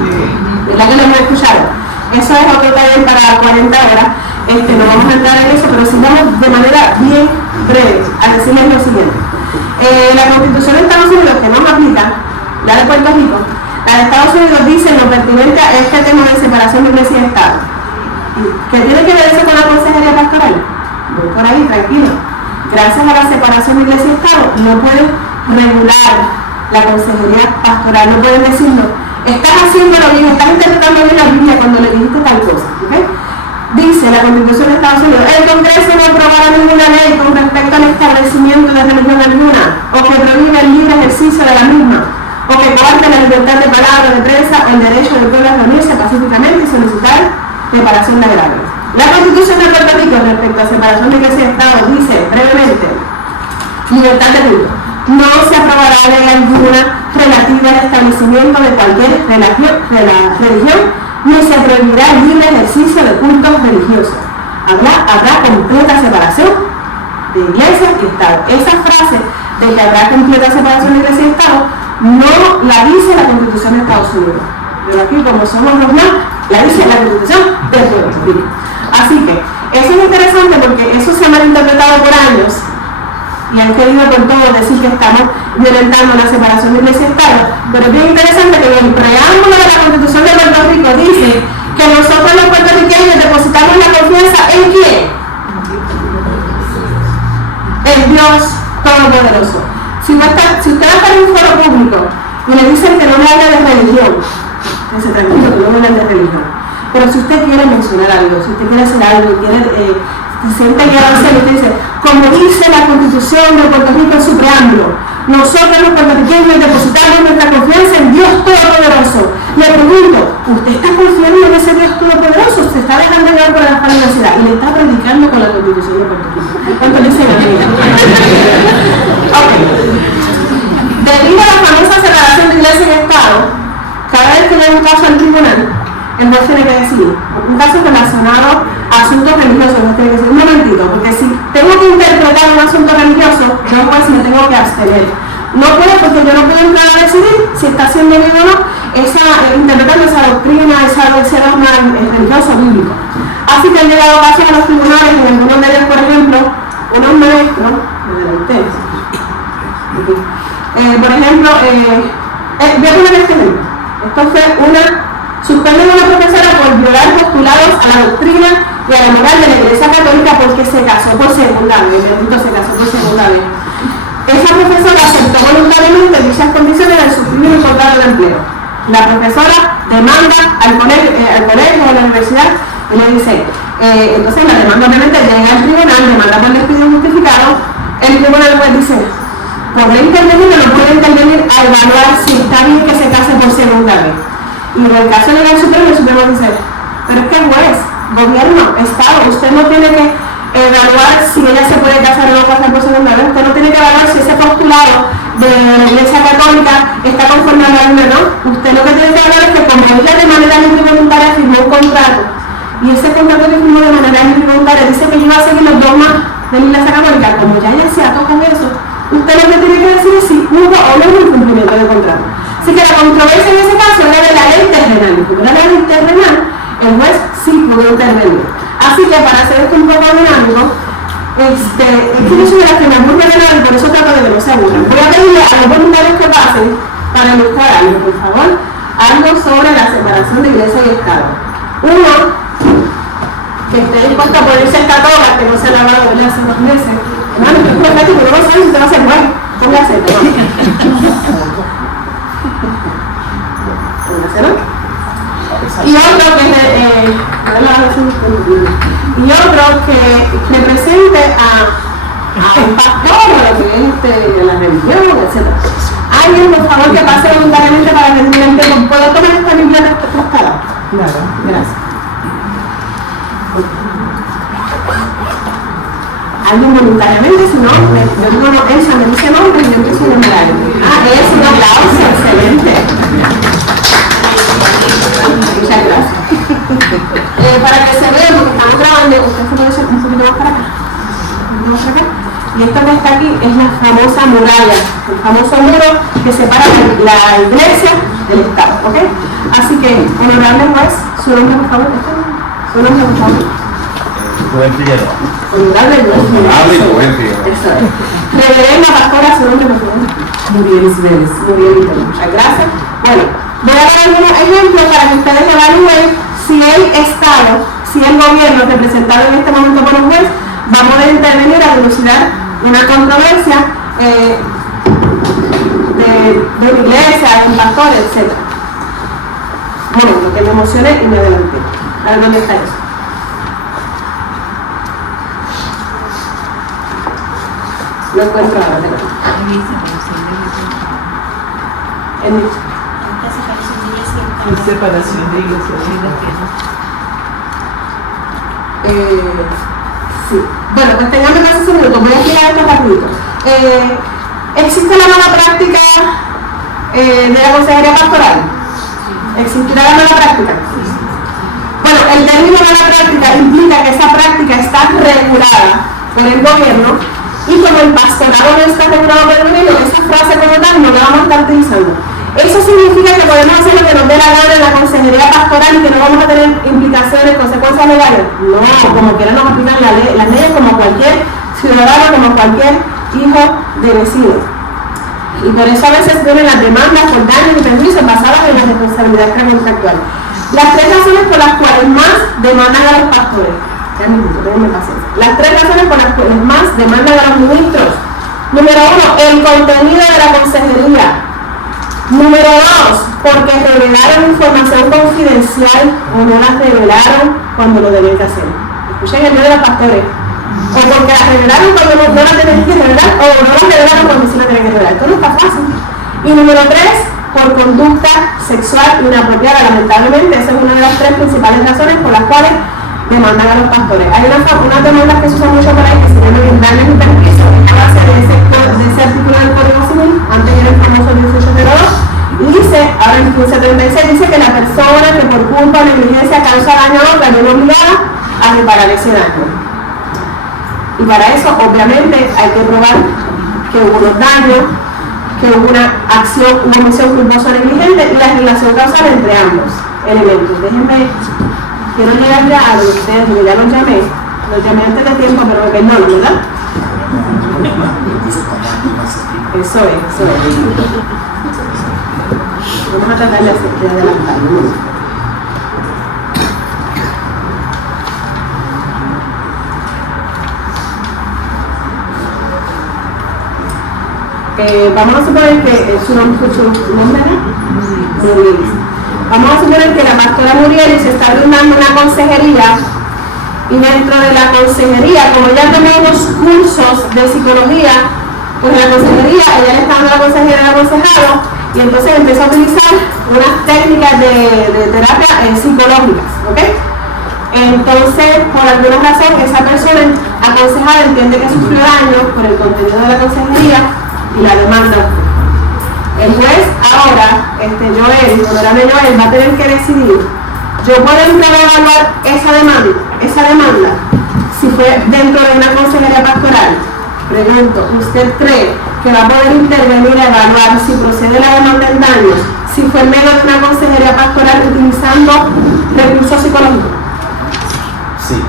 ¿Verdad que lo hemos escuchado? Eso es otro taller para 40 horas. No vamos a entrar en eso, pero sí vamos de manera bien breve a decirles lo siguiente. La Constitución de Estados Unidos, que no nos aplica, la de Puerto Rico, la de Estados Unidos dice lo pertinente a este tema de separación de iglesia y Estado. ¿Qué tiene que ver eso con la consejería pastoral? Voy por ahí, tranquilo. Gracias a la separación de iglesia y Estado, no pueden regular la consejería pastoral, no pueden decirlo. Estás haciéndolo bien, estás interpretando bien la Biblia cuando le dijiste tal cosa. ¿Okay? Dice la Constitución de Estados Unidos: el Congreso no aprobará ninguna ley con respecto al establecimiento de religión alguna, o que prohíbe el libre ejercicio de la misma, o que coarte la libertad de palabra, de prensa, o el derecho del pueblo a reunirse pacíficamente y solicitar separación de agrarios. La Constitución de Puerto Rico respecto a separación de iglesia y Estado dice brevemente: libertad de culto. No se aprobará ley alguna relativa al establecimiento de cualquier religión, ni se prohibirá el libre ejercicio de cultos religiosos. Habrá completa separación de iglesia y Estado. Esa frase de que habrá completa separación de iglesia y Estado no la dice la Constitución de Estados Unidos. Pero aquí, como somos los más, la dice la Constitución de Puerto Rico. Así que eso es interesante porque eso se ha malinterpretado por años y han querido con todo decir que estamos violentando la separación de iglesia y Estado, pero es bien interesante que en el preámbulo de la Constitución de Puerto Rico dice que nosotros los puertorriqueños depositamos la confianza ¿en quién? En Dios Todopoderoso. Si usted va a un foro público y le dicen que no me hable de religión, que se tranquilo, que no me hable de religión, pero si usted quiere mencionar algo, si usted quiere hacer algo, se siente que va a hacer, usted dice, como dice la Constitución de Puerto Rico en su preámbulo, nosotros los puertorriqueños depositamos nuestra confianza en Dios Todopoderoso. Le pregunto, ¿usted está confiando en ese Dios Todopoderoso? ¿Se está dejando llevar por la universidad? Y le está predicando con la Constitución de Puerto Rico. ¿Cuánto le dicen a mí? Ok. Debido a la famosa separación de iglesia y Estado, cada vez que hay un caso al tribunal, el juez tiene que decir, un caso relacionado a asuntos religiosos, el juez tiene que decir, un momentito, porque si tengo que interpretar un asunto religioso, yo pues me tengo que abstener. No puedo, porque yo no puedo entrar a decidir si está haciendo bien o no, interpretando esa doctrina, ese dogma religioso bíblico. Así que han llegado casos a los tribunales, en algunos de ellos, por ejemplo, unos maestros, por ejemplo, voy a poner este ejemplo. Esto fue suspenden a una profesora por violar postulados a la doctrina y a la moral de la Iglesia Católica porque se casó por segunda vez. Esa profesora aceptó voluntariamente dichas condiciones al suprimir un contrato de empleo. La profesora demanda al colegio o a la universidad y le dice, entonces la demanda obviamente llega al tribunal, demanda por despido justificado, el tribunal pues dice, ¿podrá intervenir o no puede intervenir a evaluar si está bien que se case por segunda vez? Y en el caso del Supremo, el Supremo dice, pero es que juez, gobierno, Estado, usted no tiene que evaluar si ella se puede casar o no casar por segunda vez, usted no tiene que evaluar si ese postulado de la Iglesia Católica está conforme a la Biblia, ¿no? Usted lo que tiene que evaluar es que como ella de manera libre y voluntaria firmó un contrato, y ese contrato que firmó de manera libre y voluntaria dice que iba a seguir los dogmas de la Iglesia Católica, como ya ella se ató con eso, usted lo que tiene que decir es si hubo o no hubo incumplimiento del contrato. Así que la controversia en ese caso era de la ley terrenal. Como era la ley terrenal, el juez sí pudo intervenir. Así que para hacer esto un poco dinámico, es que yo soy de la que me aburre de nada y por eso trato de que no se aburran. Voy a pedirle a los voluntarios que pasen para ilustrar algo, por favor, algo sobre la separación de iglesia y Estado. Uno, que esté dispuesto a ponerse el católico, que no se ha lavado hace 2 meses. Hermano, que es profético, no lo sabe si usted va a ser juez. Póngase, y otro que represente a un pastor o lo que es la religión, etc. Alguien, por favor, que pase voluntariamente para rendir el tiempo. ¿Puedo tomar esta Biblia prestada? Claro, gracias. Alguien voluntariamente, si no, yo digo, no, ella me dice nombre y yo empiezo a nombrar. Es un aplauso, excelente. Muchas gracias. Para que se vea, porque estamos grabando, usted se puede hacer un poquito más para acá. Y esto que está aquí es la famosa muralla, el famoso muro que separa la iglesia de del Estado, ¿ok? Así que, honorable juez, su nombre, por favor. Su nombre, por favor. Honorable juez. Eso es. Reverenda pastora, su nombre, por favor. Murielis Vélez. Muchas gracias. Bueno, voy a dar algunos ejemplos para que ustedes evalúen si el Estado, si el gobierno representado en este momento por un juez va a poder intervenir a dilucidar una controversia de una iglesia, de un pastor, etc. Bueno, lo que me emocioné y me adelanté. A ver dónde está eso. Lo encuentro ahora. Separación de iglesia. Sí. Bueno, pues tengamos más un minuto. Voy a explicar esto rapidito. ¿Existe la mala práctica de la consejería pastoral? ¿Existirá la mala práctica? Bueno, el término mala práctica implica que esa práctica está regulada por el gobierno y como el pastorado no está regulado por el gobierno, esa frase como tal no la vamos a estar utilizando. Eso significa que podemos hacer lo que nos dé la gana en la consejería pastoral y que no vamos a tener implicaciones, consecuencias legales. No, como quieran nos aplican las leyes como cualquier ciudadano, como cualquier hijo de vecino. Y por eso a veces vienen las demandas por daños y perjuicios basadas en la responsabilidad contractual. Las tres razones por las cuales más demandan a los pastores. Las tres razones por las cuales más demandan a los ministros. Número uno, el contenido de la consejería. Número dos, porque revelaron información confidencial o no la revelaron cuando lo debían hacer. Escuchen el medio de los pastores. O porque la revelaron cuando no la tenían que revelar, o no la revelaron cuando sí la tenían que revelar. Esto no está fácil. Y número tres, por conducta sexual inapropiada. Lamentablemente, esa es una de las tres principales razones por las cuales demandan a los pastores. Hay unas demandas que se usan mucho por ahí que se llaman daños y perjuicios, que a base de ese artículo del Código Civil, antes era el famoso 1802, y dice, ahora en 1536, dice que la persona que por culpa o negligencia causa daño a otra viene obligada a reparar ese daño. Y para eso, obviamente, hay que probar que hubo unos daños, que hubo una acción, una omisión culposa o negligente y la relación causal entre ambos elementos. Déjenme. Quiero llegar ya a ustedes, porque ya los llamé antes de tiempo, pero me perdonan, ¿verdad? Eso es. Vamos a tratar de adelantar. Vamos a suponer que su nombre Murielis. Vamos a suponer que la pastora Murielis está brindando una consejería y dentro de la consejería, como ya tenemos cursos de psicología, pues en la consejería ella le está dando la consejería al aconsejado y entonces empezó a utilizar unas técnicas de terapia psicológicas, ¿ok? Entonces, por alguna razón, esa persona aconsejada entiende que sufrió daño por el contenido de la consejería y la demanda. El juez ahora, honorable Joel, va a tener que decidir. Yo puedo entrar a evaluar esa demanda, si fue dentro de una consejería pastoral. Pregunto, ¿usted cree que va a poder intervenir a evaluar si procede la demanda en daños, si fue en medio de una consejería pastoral utilizando recursos psicológicos? Sí.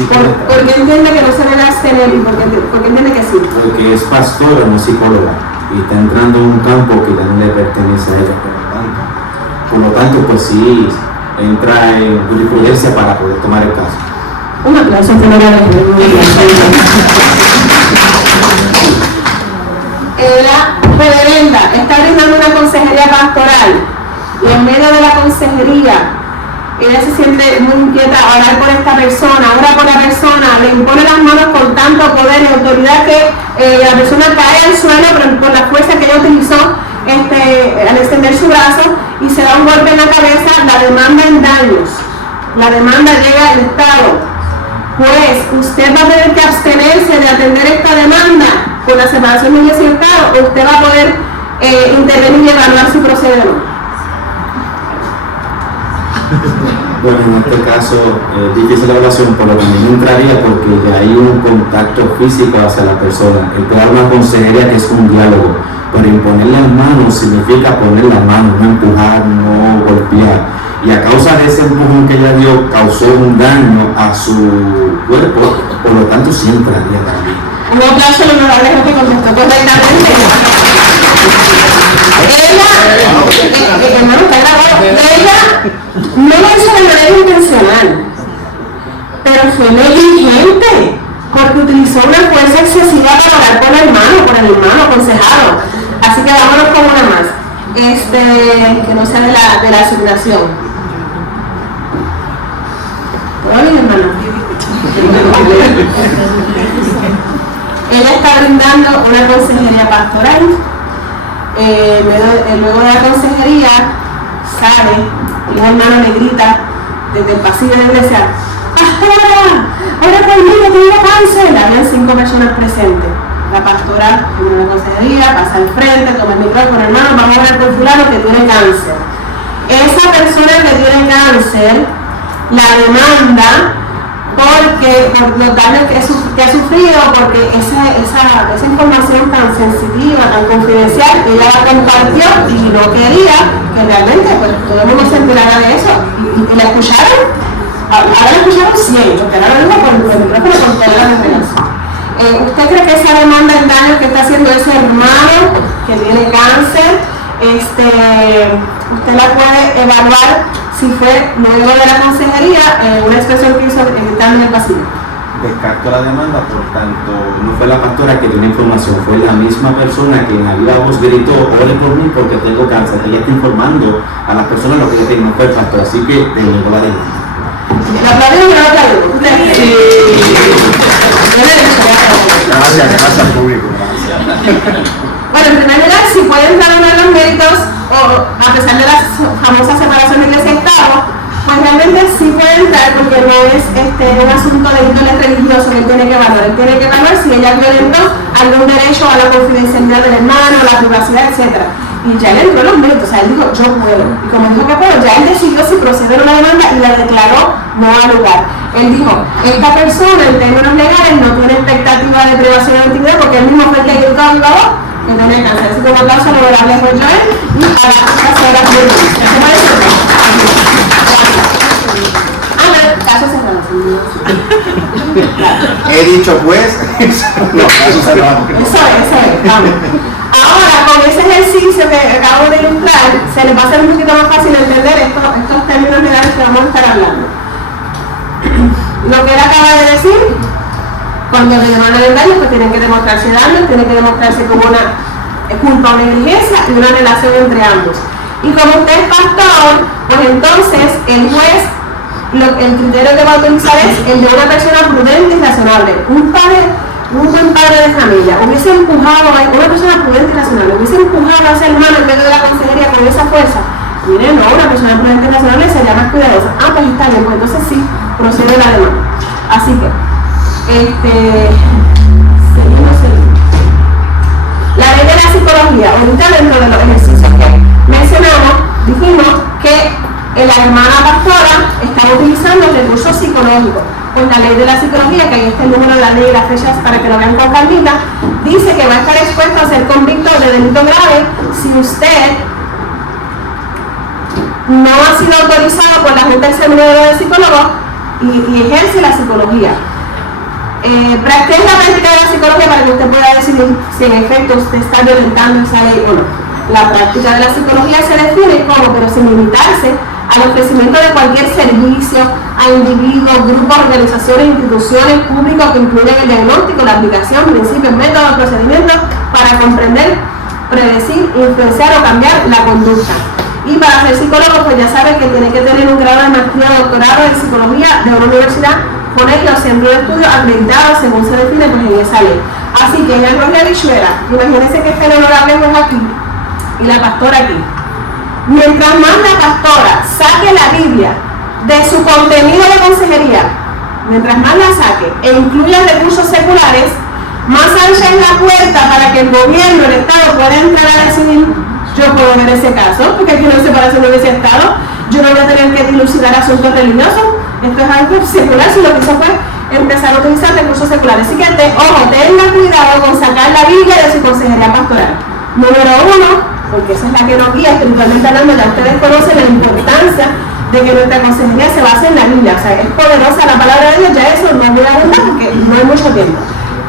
¿Por qué entiende que no se debe abstener y por qué entiende que sí? Porque es pastora, no psicóloga, y está entrando en un campo que ya no le pertenece a ella, por lo tanto, pues sí, entra en jurisprudencia para poder tomar el caso. Un aplauso por la reverenda está brindando una consejería pastoral y en medio de la consejería ella se siente muy inquieta a orar por esta persona, ora por la persona, le impone las manos con tanto poder y autoridad que la persona cae al suelo por la fuerza que ella utilizó al extender su brazo y se da un golpe en la cabeza, la demanda en daños. La demanda llega al Estado. Pues usted va a tener que abstenerse de atender esta demanda por la separación de iglesia y Estado, o usted va a poder intervenir y evaluar si procede o no. Bueno, en este caso es difícil la evaluación, por lo que no entraría porque ya hay un contacto físico hacia la persona. El crear una consejería que es un diálogo, pero imponer las manos significa poner las manos, no empujar, no golpear. Y a causa de ese empujón que ella dio, causó un daño a su cuerpo, por lo tanto sí entraría también. Un aplauso al honorable que contestó correctamente. Hermano, está grabado. Ella no lo hizo de manera intencional, pero fue negligente, porque utilizó una fuerza excesiva para orar por el hermano aconsejado. Así que vámonos con una más, que no sea de la asignación. ¿Todo bien, hermano? Ella está brindando una consejería pastoral. Luego de la consejería sale y un hermano le grita desde el pasillo de la iglesia: ¡Pastora! ¡Ahora conmigo, tengo cáncer! Habían 5 personas presentes. La pastora en la consejería pasa al frente, toma el micrófono: hermano, vamos a ver por fulano que tiene cáncer. Esa persona que tiene cáncer la demanda por los daños que ha sufrido, porque esa información tan sensitiva, tan confidencial, ella la compartió y no quería que realmente pues, todo el mundo se enterara de eso. Y la escucharon, ahora la escucharon 100, porque ahora lo digo por el micrófono con todas las referencias. ¿Usted cree que esa demanda el daño que está haciendo ese hermano que tiene cáncer, usted la puede evaluar si fue luego de la consejería una expresión que hizo gritando en el pasillo? Descarto la demanda, por tanto, no fue la pastora que dio la información, fue la misma persona que en la viva voz gritó: ore por mí porque tengo cáncer. Ella está informando a las personas lo que ella tiene, no fue el pastor, así que denegó la demanda. ¿La aplaudimos o no la aplaudimos? Gracias público, gracias. Bueno, en primer lugar, si puede entrar uno de los méritos, o a pesar de la famosa separación de iglesia y Estado, pues realmente sí puede entrar, porque no es un asunto de índole religioso que él tiene que evaluar. Él tiene que evaluar si ella violentó algún derecho a la confidencialidad del hermano, a la privacidad, etc. Y ya le entró los méritos, o sea, él dijo: yo puedo. Y como dijo que puedo, ya él decidió si procede a una demanda y la declaró no al lugar. Él dijo: esta persona en términos legales no tiene expectativa de privación de intimidad, porque él mismo fue el que gritó a mi voz que tenía cáncer. Así que un aplauso al honorable juez Joel y a la señora Burgos. ¿Qué te parece? Caso cerrado. He dicho pues. No, caso cerrado. Eso es, vamos. Ahora, con ese ejercicio que acabo de ilustrar, se les va a hacer un poquito más fácil entender estos términos legales que vamos a estar hablando. Lo que él acaba de decir, cuando le demandan el daño, pues tienen que demostrarse daños, tienen que demostrarse como una culpa o negligencia y una relación entre ambos. Y como usted es pastor, pues entonces el juez, el criterio que va a utilizar es el de una persona prudente y razonable. Un buen padre de familia hubiese empujado a una persona prudente y razonable, hubiese empujado a ese hermano en medio de la consejería con esa fuerza. Mire, no, una persona prudente y razonable sería más cuidadosa. Pues está bien, pues entonces sí, procede la demanda. Así que, seguimos. La ley de la psicología, ahorita dentro de los ejercicios que mencionamos, dijimos que la hermana pastora estaba utilizando recursos psicológicos. Pues la ley de la psicología, que ahí está el número de la ley y las fechas para que lo vean con calmita, dice que va a estar expuesto a ser convicto de delito grave si usted no ha sido autorizado por la Junta del Seminario de Psicólogos y ejerce la psicología. ¿Qué es la práctica de la psicología para que usted pueda decidir si en efecto usted está violentando esa ley o no? La práctica de la psicología se define como, pero sin limitarse al ofrecimiento de cualquier servicio a individuos, grupos, organizaciones, instituciones públicas que incluyen el diagnóstico, la aplicación, principios, métodos, procedimientos para comprender, predecir, influenciar o cambiar la conducta. Y para ser psicólogo, pues ya sabe que tiene que tener un grado de maestría o doctorado en psicología de una universidad, colegio o centro de estudio acreditado según se define pues, en esa ley. Así que ella no es la bichuela. Imagínense que esté el honorable juez aquí y la pastora aquí. Mientras más la pastora saque la Biblia de su contenido de consejería, mientras más la saque e incluya recursos seculares, más ancha es la puerta para que el gobierno, el Estado pueda entrar a decidir: yo puedo ver ese caso, porque aquí no hay separación de iglesia y Estado, yo no voy a tener que dilucidar asuntos religiosos, esto es algo secular. Si lo que hizo fue empezar a utilizar recursos seculares. Así que, ojo, tenga cuidado con sacar la Biblia de su consejería pastoral. Número uno, porque esa es la que nos guía espiritualmente hablando, ya ustedes conocen la importancia de que nuestra consejería se base en la Biblia. O sea, es poderosa la palabra de Dios, ya eso no voy a abundar porque no hay mucho tiempo.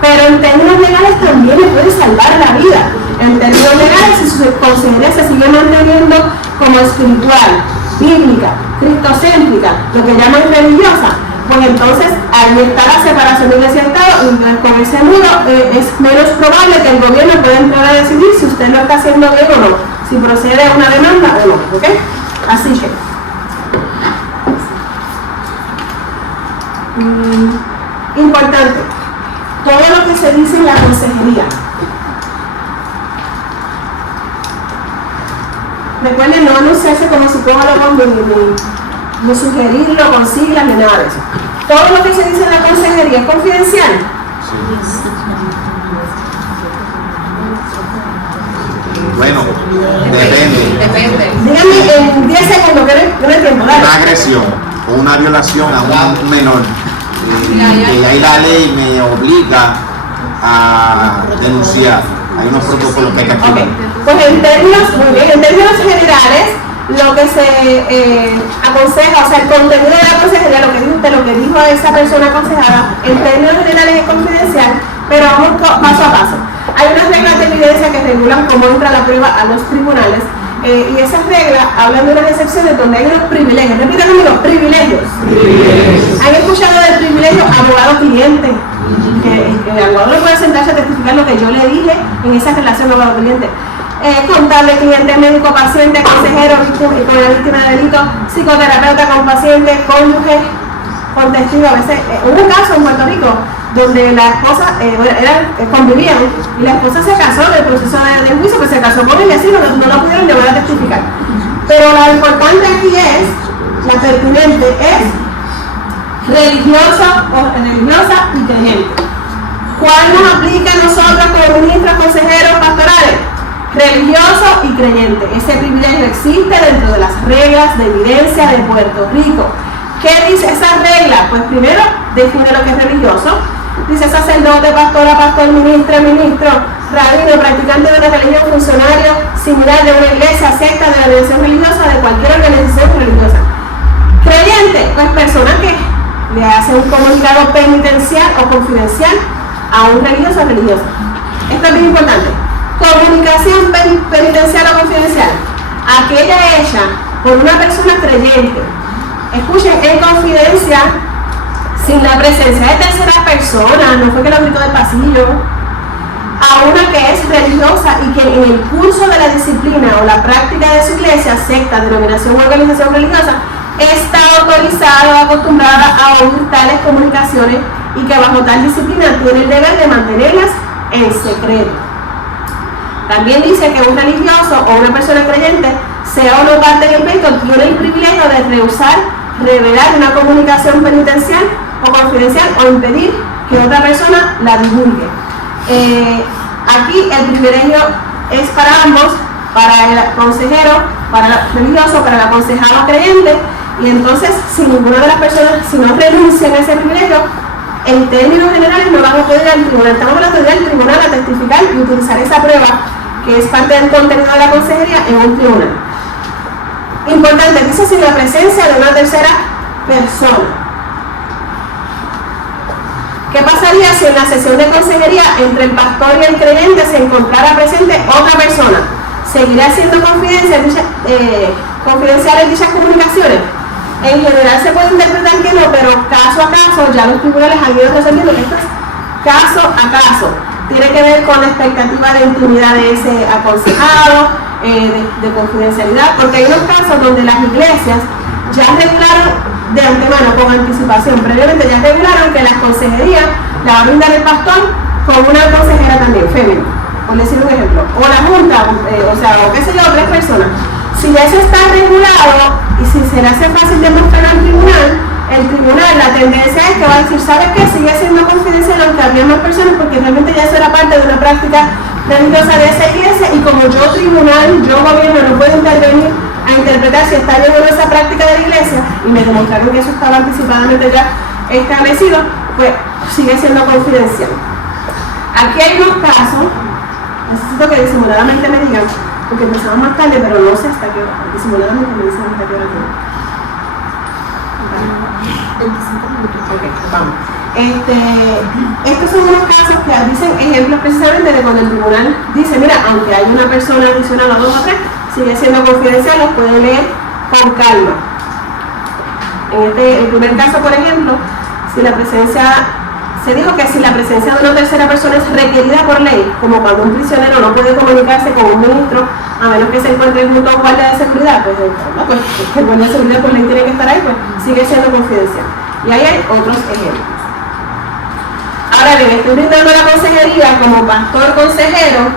Pero en términos legales también le puede salvar la vida. En términos legales, si su consejería se sigue manteniendo como espiritual, bíblica, cristocéntrica, lo que llaman religiosa, pues entonces al estar la separación de iglesia y Estado, y con ese muro es menos probable que el gobierno pueda entrar a decidir si usted lo está haciendo bien o no, si procede a una demanda o no, ¿ok? Así que importante, todo lo que se dice en la consejería. Recuerden no anunciarse como psicólogo ni sugerirlo con siglas ni nada de eso. Todo lo que se dice en la consejería es confidencial. Bueno, depende. Díganme en 10 segundos, que no hay tiempo, dale. Una agresión o una violación a un menor, que ahí la ley me obliga a denunciar. Hay unos protocolos que hay que activar. Okay. Pues en términos generales, lo que se aconseja, o sea, el contenido de la consejería, lo que dijo esa persona aconsejada, en términos generales es confidencial, pero vamos paso a paso. Hay unas reglas de evidencia que regulan cómo entra la prueba a los tribunales, y esas reglas hablan de unas excepciones donde hay unos privilegios. Repita conmigo, privilegios. ¿Han escuchado del privilegio abogado-cliente? Que el abogado no puede sentarse a testificar lo que yo le dije en esa relación abogado-cliente. Contable, cliente, médico, paciente, consejero con la víctima de delito, psicoterapeuta con paciente, cónyuge, con testigo. A veces hubo un caso en Puerto Rico donde la esposa convivían y la esposa se casó del proceso de juicio, pues se casó con él y así no lo pudieron llevar a testificar. Pero lo importante aquí es, la pertinente es religiosa y creyente. ¿Cuál nos aplica a nosotros como ministros, consejeros, pastorales? Religioso y creyente. Ese privilegio existe dentro de las reglas de evidencia de Puerto Rico. ¿Qué dice esa regla? Pues primero define lo que es religioso. Dice sacerdote, pastora, pastor, ministro, rabino, practicante de una religión, funcionario similar de una iglesia, secta, de la organización religiosa, de cualquier organización religiosa. Creyente, pues persona que le hace un comunicado penitencial o confidencial a un religioso o religiosa. Esto es bien importante. Comunicación penitencial o confidencial, aquella hecha por una persona creyente, escuchen, en confidencia, sin la presencia de terceras personas, no fue que lo gritó del pasillo, a una que es religiosa y que en el curso de la disciplina o la práctica de su iglesia, secta, denominación o organización religiosa, está autorizada o acostumbrada a oír tales comunicaciones y que bajo tal disciplina tiene el deber de mantenerlas en secreto. También dice que un religioso o una persona creyente, sea o no parte del pleito, tiene el privilegio de rehusar revelar una comunicación penitencial o confidencial o impedir que otra persona la divulgue. Aquí el privilegio es para ambos, para el consejero, para el religioso, para el aconsejado creyente, y entonces si ninguna de las personas, si no renuncian a ese privilegio, en términos generales no van a poder ir al tribunal. Estamos hablando de ir al tribunal a testificar y utilizar esa prueba que es parte del contenido de la consejería en un tribunal. Importante, dice sin la presencia de una tercera persona. ¿Qué pasaría si en la sesión de consejería entre el pastor y el creyente se encontrara presente otra persona? ¿Seguirá siendo confidenciales dichas comunicaciones? En general se puede interpretar que no, pero caso a caso, ya los tribunales han ido resolviendo que esto es caso a caso. Tiene que ver con la expectativa de intimidad de ese aconsejado, de confidencialidad, porque hay unos casos donde las iglesias ya regularon de antemano, con anticipación, previamente ya regularon que la consejería la va a brindar el pastor con una consejera también, femenina, por decir un ejemplo, o la junta, o qué sé yo, 3 personas. Si ya eso está regulado y si se le hace fácil demostrar al tribunal, el tribunal, la tendencia es que va a decir, ¿sabes qué? Sigue siendo confidencial aunque había más personas, porque realmente ya eso era parte de una práctica religiosa de esa iglesia, y como yo tribunal, yo gobierno, no puedo intervenir a interpretar si está bien o no esa práctica de la iglesia, y me demostraron que eso estaba anticipadamente ya establecido, pues sigue siendo confidencial. Aquí hay unos casos Necesito que disimuladamente me digan, porque empezamos más tarde, pero no sé hasta qué hora. Disimuladamente me dicen hasta qué hora tengo. 25 minutos. Ok, vamos. Estos son unos casos que dicen ejemplos precisamente de cuando el tribunal dice, mira, aunque hay una persona adicional a 2 o 3, sigue siendo confidencial, los pueden leer con calma. En el primer caso, por ejemplo, se dijo que si la presencia de una tercera persona es requerida por ley, como cuando un prisionero no puede comunicarse con un ministro a menos que se encuentre junto a un guardia de seguridad, pues el guardia de seguridad por ley tiene que estar ahí, pues sigue siendo confidencial. Y ahí hay otros ejemplos. Ahora bien, estoy brindando la consejería como pastor consejero.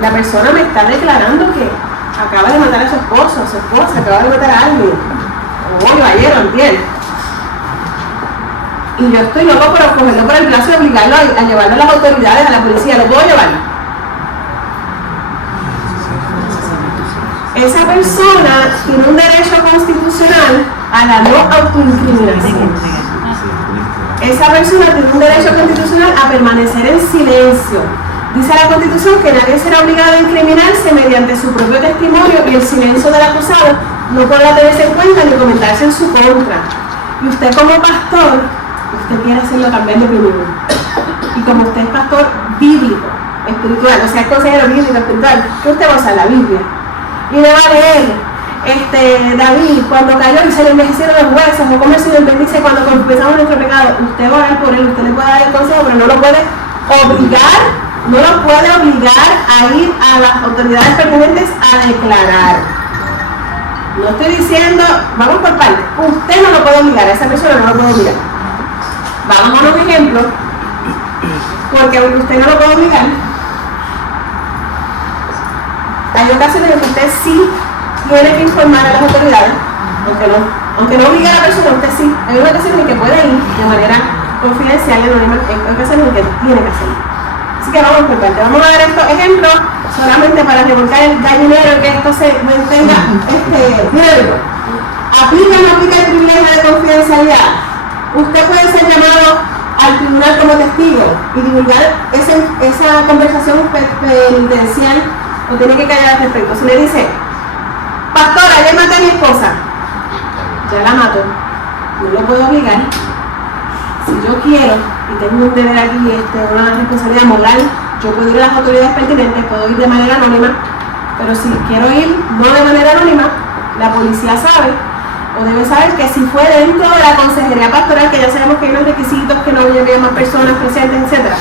La persona me está declarando que acaba de matar a su esposo, a su esposa, acaba de matar a alguien. Hoy, ayer, antier. Y yo estoy loco por cogerlo por el brazo y obligarlo a llevarlo a las autoridades, a la policía. ¿Lo puedo llevar? Esa persona tiene un derecho constitucional a la no autoincriminación. Esa persona tiene un derecho constitucional a permanecer en silencio. Dice la Constitución que nadie será obligado a incriminarse mediante su propio testimonio y el silencio del acusado no podrá tenerse en cuenta ni comentarse en su contra. Y usted como pastor, usted quiere hacerlo cambiar de opinión. Y como usted es pastor bíblico, espiritual, o sea, es consejero bíblico, espiritual, que usted va a usar la Biblia. Y le va a leer, David, cuando cayó y se le envejecieron los huesos, o como el Señor bendice cuando confesamos nuestro pecado, usted va a orar por él, usted le puede dar el consejo, pero no lo puede obligar a ir a las autoridades pertinentes a declarar. No estoy diciendo, vamos por partes, usted no lo puede obligar, a esa persona no lo puede obligar. Vamos a unos ejemplos, porque aunque usted no lo puede obligar, hay ocasiones en que usted sí tiene que informar a las autoridades, aunque no obligue a la persona, usted sí. Hay una ocasión en que puede ir de manera confidencial, hay ocasiones en que tiene que hacerlo. Así que vamos por parte. Vamos a ver estos ejemplos solamente para revolcar el gallinero, que esto se mantenga diálogo. ¿Aplica o no aplica el privilegio de confidencialidad? Usted puede ser llamado al tribunal como testigo y divulgar esa conversación penitencial, o tiene que callar al respecto. Si le dice, pastora, ayer maté a mi esposa, ya la mato, no lo puedo obligar. Si yo quiero y tengo un deber aquí, una responsabilidad moral, yo puedo ir a las autoridades pertinentes, puedo ir de manera anónima, pero si quiero ir no de manera anónima, la policía sabe o debe saber que si fue dentro de la consejería pastoral, que ya sabemos que hay unos requisitos, que no había más personas presentes, etcétera,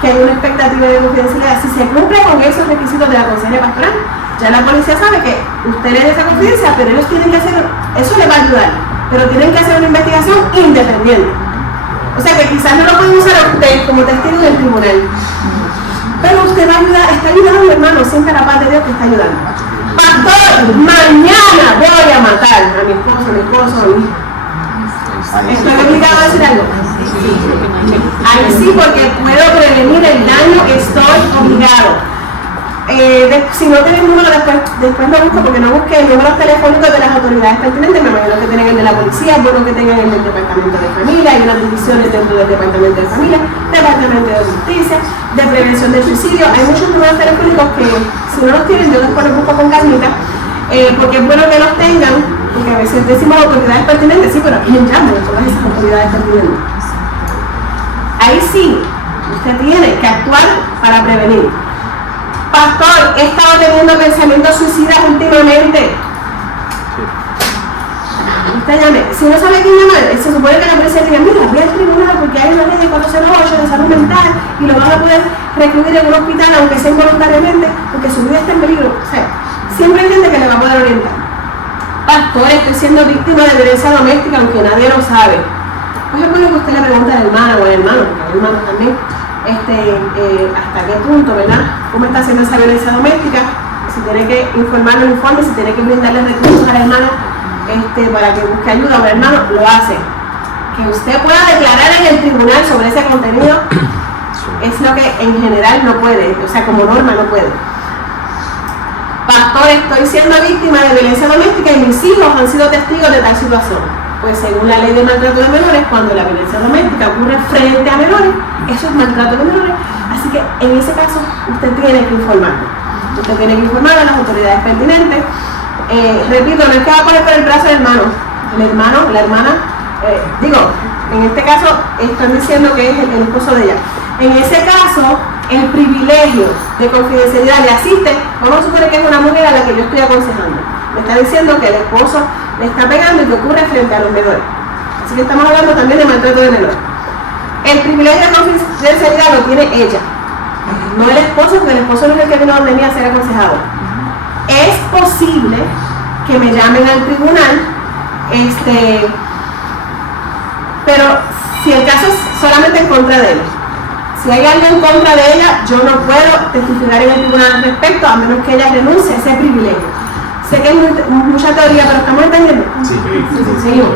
que hay una expectativa de confidencialidad, si se cumple con esos requisitos de la consejería pastoral, ya la policía sabe que usted le da esa confidencia, pero ellos tienen que hacer, eso le va a ayudar, pero tienen que hacer una investigación independiente. O sea que quizás no lo pueden usar a usted como testigo del tribunal, pero usted va a ayudar, está ayudando, hermano, siempre la paz de Dios que está ayudando. Pastor, mañana voy a matar a mi esposo, a mi hijo. ¿Estoy obligado a decir algo? Ahí sí, porque puedo prevenir el daño, estoy obligado. Si no tienen número, después lo busco, porque no busqué el número telefónico de las autoridades pertinentes. Me imagino que tienen el de la policía, es bueno que tengan el del departamento de familia, hay unas divisiones dentro del departamento de familia, departamento de justicia, de prevención del suicidio. Hay muchos números telefónicos que si no los tienen, yo después los busco con calmita, porque es bueno que los tengan, porque a veces decimos autoridades pertinentes, sí, pero ¿quién llama a todas esas autoridades pertinentes? Ahí sí, usted tiene que actuar para prevenir. Pastor, he estado teniendo pensamientos suicidas últimamente. Usted llame. Si no sabe quién llamar, se supone que la policía diga, mira, voy al tribunal porque hay una ley de 408 de salud mental y lo van a poder recluir en un hospital, aunque sea involuntariamente, porque su vida está en peligro. O sea, siempre hay gente que le va a poder orientar. Pastor, estoy siendo víctima de violencia doméstica, aunque nadie lo sabe. Pues es bueno que usted le pregunte al hermano o al hermano, porque hay hermanos también, hasta qué punto, ¿verdad? ¿Cómo está haciendo esa violencia doméstica? Si tiene que informarle un informe, si tiene que brindarle recursos al hermano para que busque ayuda o el hermano, lo hace. Que usted pueda declarar en el tribunal sobre ese contenido es lo que en general no puede, o sea, como norma no puede. Pastor, estoy siendo víctima de violencia doméstica y mis hijos han sido testigos de tal situación. Pues según la ley de maltrato de menores, cuando la violencia doméstica ocurre frente a menores, eso es maltrato de menores. Así Así que en ese caso usted tiene que informarlo. Usted tiene que informar a las autoridades pertinentes. Repito, no es que va a poner por el brazo del hermano. El hermano, la hermana, en este caso están diciendo que es el esposo de ella. En ese caso, el privilegio de confidencialidad le asiste, vamos a suponer que es una mujer a la que yo estoy aconsejando. Me está diciendo que el esposo le está pegando y que ocurre frente a los menores. Así que estamos hablando también de maltrato de menores. El privilegio de confidencialidad lo tiene ella, no el esposo, porque el esposo no es el que vino donde mí a ser aconsejado. Es posible que me llamen al tribunal, pero si el caso es solamente en contra de él, si hay algo en contra de ella, yo no puedo testificar en el tribunal al respecto, a menos que ella renuncie a ese privilegio. Sé que es mucha teoría, pero ¿estamos entendiendo? Sí. Seguimos.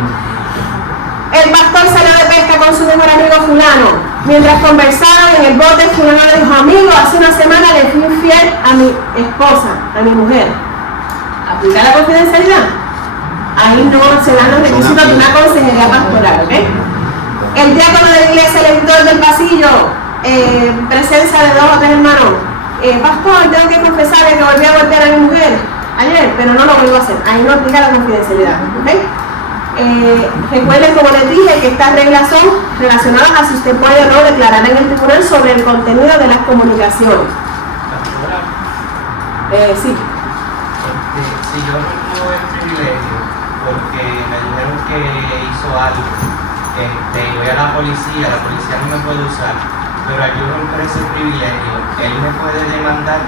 El pastor salió de pesca con su mejor amigo fulano. Mientras conversaban en el bote, fulano le dijo: amigo, hace una semana le fui infiel a mi esposa, a mi mujer. ¿Aplica la confidencialidad? Ahí no se dan los requisitos de una consejería pastoral, ¿ok? El diácono de la iglesia le gritó del pasillo, presencia de 2 o 3 hermanos: pastor, tengo que confesarle que volví a golpear a mi mujer ayer, pero no lo vuelvo a hacer. Ahí no aplica la confidencialidad, ¿ok? Recuerden, como les dije, que estas reglas son relacionadas a si usted puede o no declarar en el tribunal sobre el contenido de las comunicaciones. Sí. Si yo no tuve el privilegio porque me dijeron que hizo algo, voy a la policía no me puede usar, pero yo romper ese privilegio, ¿él me puede demandar?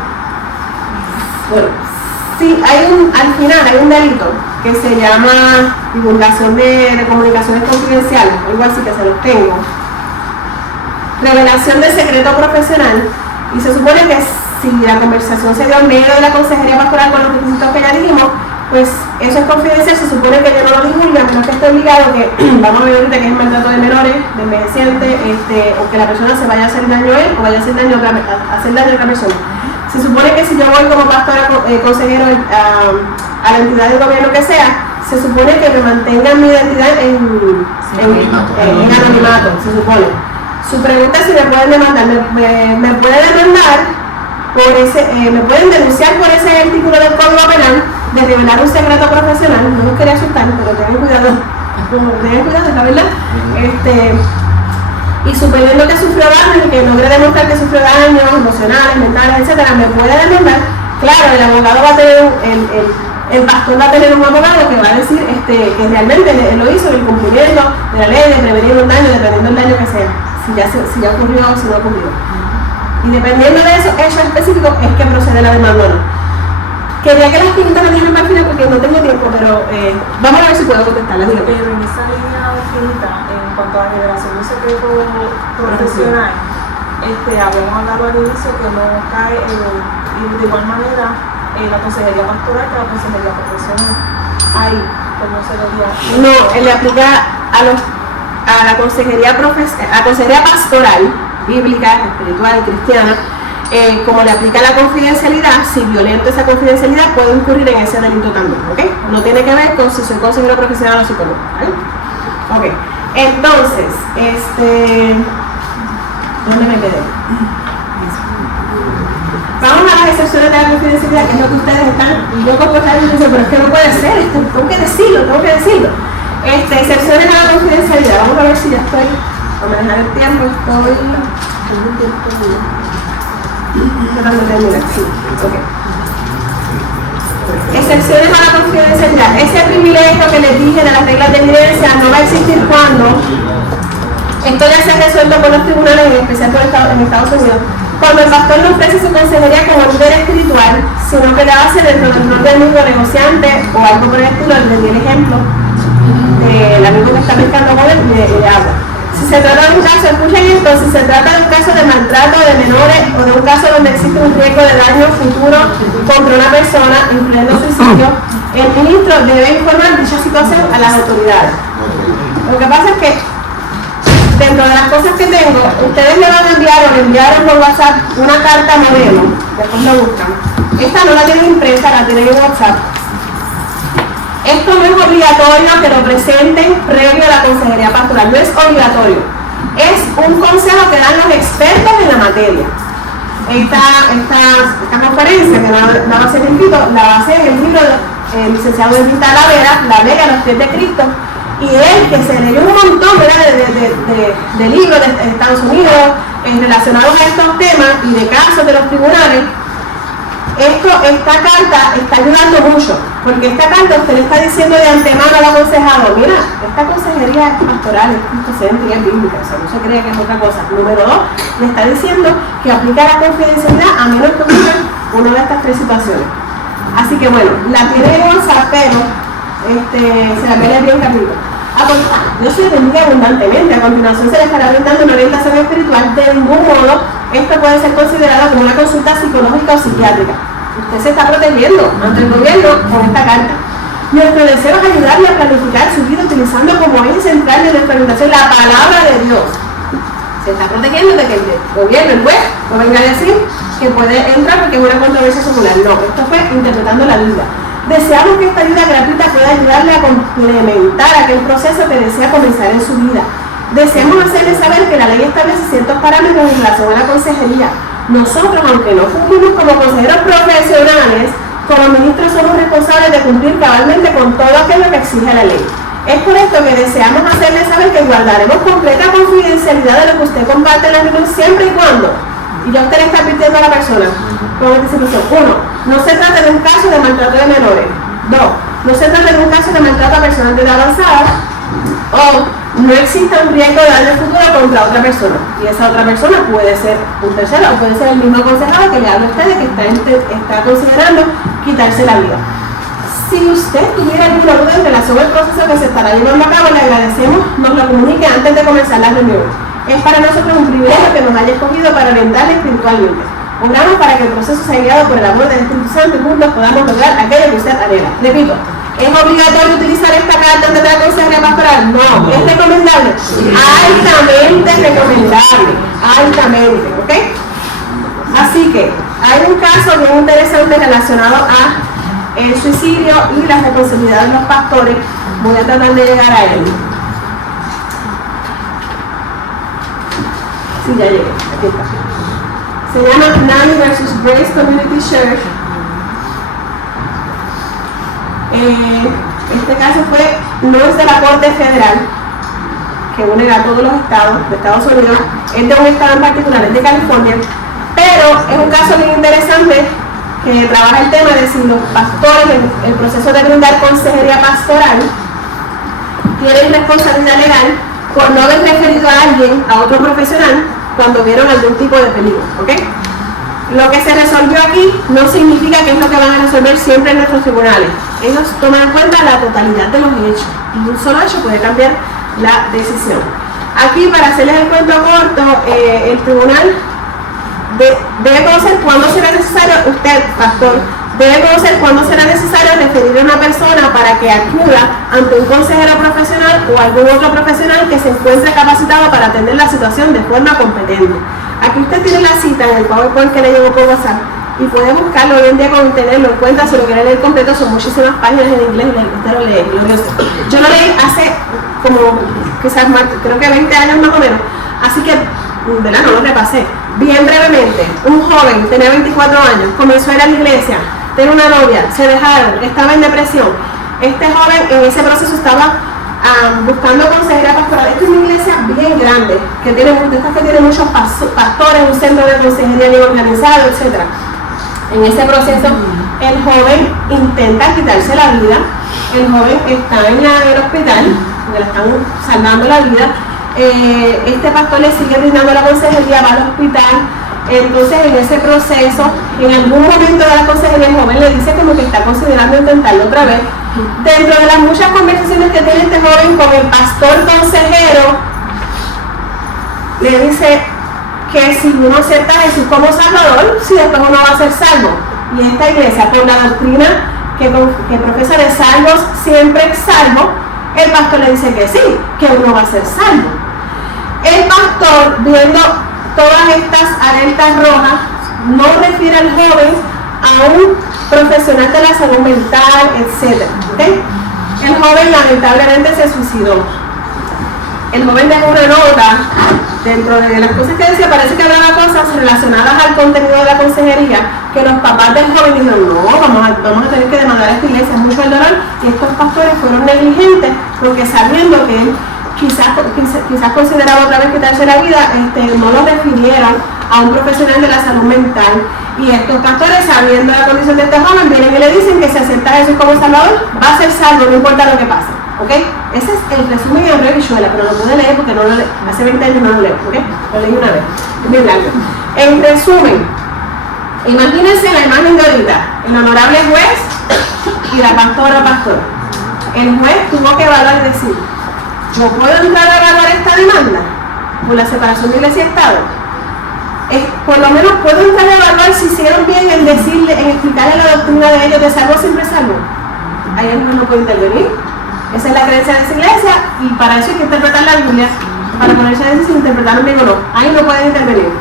Bueno, sí, al final hay un delito que se llama divulgación de comunicaciones confidenciales, algo así que se los tengo. Revelación de secreto profesional, y se supone que si la conversación se dio en medio de la consejería pastoral con los requisitos que ya dijimos, pues eso es confidencial. Se supone que yo no lo divulgue, a menos que esté obligado, que vamos a ver ahorita que es maltrato de menores, de envejecientes, o que la persona se vaya a hacer daño a él o vaya a hacer daño a otra persona. Se supone que si yo voy como pastora consejero a la entidad del gobierno que sea, se supone que me mantengan mi identidad en anonimato, se supone. Su pregunta es si me pueden demandar. Me puede demandar por me pueden denunciar por ese artículo del Código Penal de revelar un secreto profesional. No los quería asustar, pero tengan cuidado, es la verdad. Y suponiendo que sufrió daños y que logre demostrar que sufrió daños emocionales, mentales, etcétera, me puede demandar. Claro, el abogado va a tener el pastor va a tener un abogado que va a decir que realmente él lo hizo en el cumplimiento de la ley, de prevenir un daño, dependiendo del daño que sea, si ya ocurrió o si no ocurrió. Y dependiendo de eso, hecho específico, es que procede la demanda o no. Quería que las preguntas las dejen para el final porque no tengo tiempo, pero vamos a ver si puedo contestarlas. Dígame. Pero en esa línea finita, en cuanto a la revelación de un secreto profesional, habíamos hablado al inicio que no cae, y de igual manera, la consejería pastoral que la consejería profesional. Ahí, como se lo diga. No, él le aplica a la consejería pastoral, bíblica, espiritual, cristiana, como le aplica la confidencialidad. Si violento esa confidencialidad, puede incurrir en ese delito también, ¿ok? No tiene que ver con si soy consejero profesional o psicólogo, ¿vale? Ok, entonces, ¿dónde me quedé? Vamos a las excepciones de la confidencialidad, que es lo que ustedes están locos por estar diciendo, pero es que no puede ser, tengo que decirlo. Excepciones a la confidencialidad. Vamos a ver si ya estoy a manejar el tiempo. Excepciones a la confidencialidad. Ese privilegio que les dije de las reglas de evidencia no va a existir cuando esto ya se ha resuelto por los tribunales, en especial en Estados Unidos. Cuando el pastor no ofrece su consejería como líder espiritual, sino que la hace dentro del rol del mismo negociante o algo por el estilo. Les di el ejemplo del amigo que está pescando con él y de agua. Si se trata de un caso, escuchen esto, si se trata de un caso de maltrato de menores o de un caso donde existe un riesgo de daño futuro contra una persona, incluyendo suicidio, el ministro debe informar dicha situación a las autoridades. Lo que pasa es que dentro de las cosas que tengo, ustedes le van a enviar o le enviaron por WhatsApp una carta modelo, después lo buscan. Esta no la tienen impresa, la tienen en WhatsApp. Esto no es obligatorio que lo presenten previo a la consejería pastoral, no es obligatorio. Es un consejo que dan los expertos en la materia. esta conferencia que la va a hacer el Tito, la basé en el libro del licenciado Enrique Talavera, La Ley a los pies de Cristo, y él que se leyó un montón de libros de Estados Unidos relacionados a estos temas y de casos de los tribunales. Esta carta está ayudando mucho, porque esta carta usted le está diciendo de antemano al aconsejado, mira, esta consejería es pastoral, es cristocéntrica, es bíblica, o sea, no se cree que es otra cosa. Número 2, le está diciendo que aplica la confidencialidad a menos que ocurra una de estas 3 situaciones. Así que bueno, la tiene en WhatsApp, pero se la pelea bien capítulo. Dios se bendiga abundantemente. A continuación se le estará brindando una orientación espiritual. De ningún modo esto puede ser considerado como una consulta psicológica o psiquiátrica. Usted se está protegiendo ante el gobierno con esta carta. Nuestro deseo es ayudarle a planificar su vida utilizando como eje central de nuestra orientación la palabra de Dios. Se está protegiendo de que el gobierno, el juez, no venga a decir que puede entrar porque es una controversia secular. No, esto fue interpretando la Biblia. Deseamos que esta ayuda gratuita pueda ayudarle a complementar aquel proceso que desea comenzar en su vida. Deseamos hacerle saber que la ley establece ciertos parámetros en relación a la consejería. Nosotros, aunque no fungimos como consejeros profesionales, como ministros somos responsables de cumplir cabalmente con todo aquello que exige la ley. Es por esto que deseamos hacerle saber que guardaremos completa confidencialidad de lo que usted comparte en la reunión siempre y cuando. Y ya usted le está advirtiendo a la persona con esta situación. 1. No se trata de un caso de maltrato de menores. 2. No se trata de un caso de maltrato a personas de edad avanzada. O no existe un riesgo de daño futuro contra otra persona. Y esa otra persona puede ser un tercero o puede ser el mismo aconsejado que le habla a usted de que está considerando quitarse la vida. Si usted tuviera alguna duda en relación al proceso que se estará llevando a cabo, le agradecemos nos lo comunique antes de comenzar la reunión. Es para nosotros un privilegio que nos haya escogido para orientarle espiritualmente. Oramos para que el proceso sea guiado por el amor del Espíritu Santo y juntos podamos lograr aquello que usted anhela. Repito, ¿es obligatorio utilizar esta carta antes de la consejería pastoral? No. ¿Es recomendable? Altamente recomendable. Altamente, ¿ok? Así que hay un caso bien interesante relacionado a el suicidio y la responsabilidad de los pastores. Voy a tratar de llegar a él. Sí, ya llegué. Aquí está. Se llama Nani vs. Grace Community Church. Este caso no es de la Corte Federal, que une a todos los estados de Estados Unidos, es de un estado en particular, es de California, pero es un caso bien interesante que trabaja el tema de si los pastores en el proceso de brindar consejería pastoral tienen responsabilidad legal por no haber referido a alguien, a otro profesional, cuando vieron algún tipo de peligro, ¿ok? Lo que se resolvió aquí no significa que es lo que van a resolver siempre en nuestros tribunales. Ellos toman en cuenta la totalidad de los hechos y un solo hecho puede cambiar la decisión. Aquí, para hacerles el cuento corto, el tribunal debe conocer cuándo será necesario, usted, pastor, debe conocer cuándo será necesario referir a una persona para que acuda ante un consejero profesional o algún otro profesional que se encuentre capacitado para atender la situación de forma competente. Aquí usted tiene la cita en el PowerPoint que le llegó por WhatsApp y puede buscarlo hoy en día con internet, lo encuentra, si lo quiere leer completo, son muchísimas páginas en inglés y usted lo lee, glorioso. Yo lo leí hace como, quizás más, creo que 20 años más o menos, así que, ¿verdad? No lo repasé. Bien brevemente, un joven, tenía 24 años, comenzó a ir a la iglesia, tenía una novia, se dejaron, estaba en depresión. Este joven en ese proceso estaba buscando consejería pastoral. Esta es una iglesia bien grande, que tiene muchos pastores, un centro de consejería bien organizado, etc. En ese proceso, el joven intenta quitarse la vida, el joven está en el hospital, le están salvando la vida. Este pastor le sigue brindando la consejería, va al hospital. Entonces, en ese proceso, en algún momento de la consejería, el joven le dice como que está considerando intentarlo otra vez. Dentro de las muchas conversaciones que tiene este joven con el pastor consejero, le dice que si uno acepta a Jesús como Salvador, si después uno va a ser salvo. Y esta iglesia, por la doctrina que profesa de salvos siempre salvo, el pastor le dice que sí, que uno va a ser salvo. El pastor, viendo todas estas alertas rojas, no refiere al joven a un profesional de la salud mental, etc. ¿Okay? El joven lamentablemente se suicidó. El joven dejó una nota dentro de las cosas que decía, parece que hablaba cosas relacionadas al contenido de la consejería, que los papás del joven dijeron, no, vamos a tener que demandar a esta iglesia, es mucho el dolor, y estos pastores fueron negligentes, porque sabiendo que él quizás consideraba otra vez quitarse la vida, no lo refirieron a un profesional de la salud mental, y estos pastores, sabiendo la condición de este joven, vienen y le dicen que si acepta a Jesús como Salvador, va a ser salvo, no importa lo que pase. ¿Ok? Ese es el resumen de Andrés Bichuela, pero lo pude leer porque hace 20 años no lo leo, ¿ok? Lo leí una vez, es muy largo. En resumen, imagínense la imagen de ahorita, el honorable juez y la pastora pastor. El juez tuvo que evaluar y decir, ¿yo puedo entrar a evaluar esta demanda por la separación de iglesia y Estado? Por lo menos puedo entrar a evaluar si hicieron bien en decirle, en explicarle la doctrina de ellos de salvo siempre salvo. Ahí el juez no puede intervenir. Esa es la creencia de esa iglesia y para eso hay que interpretar la Biblia, para ponerse a decir si interpretaron bien o no. Ahí no pueden intervenir.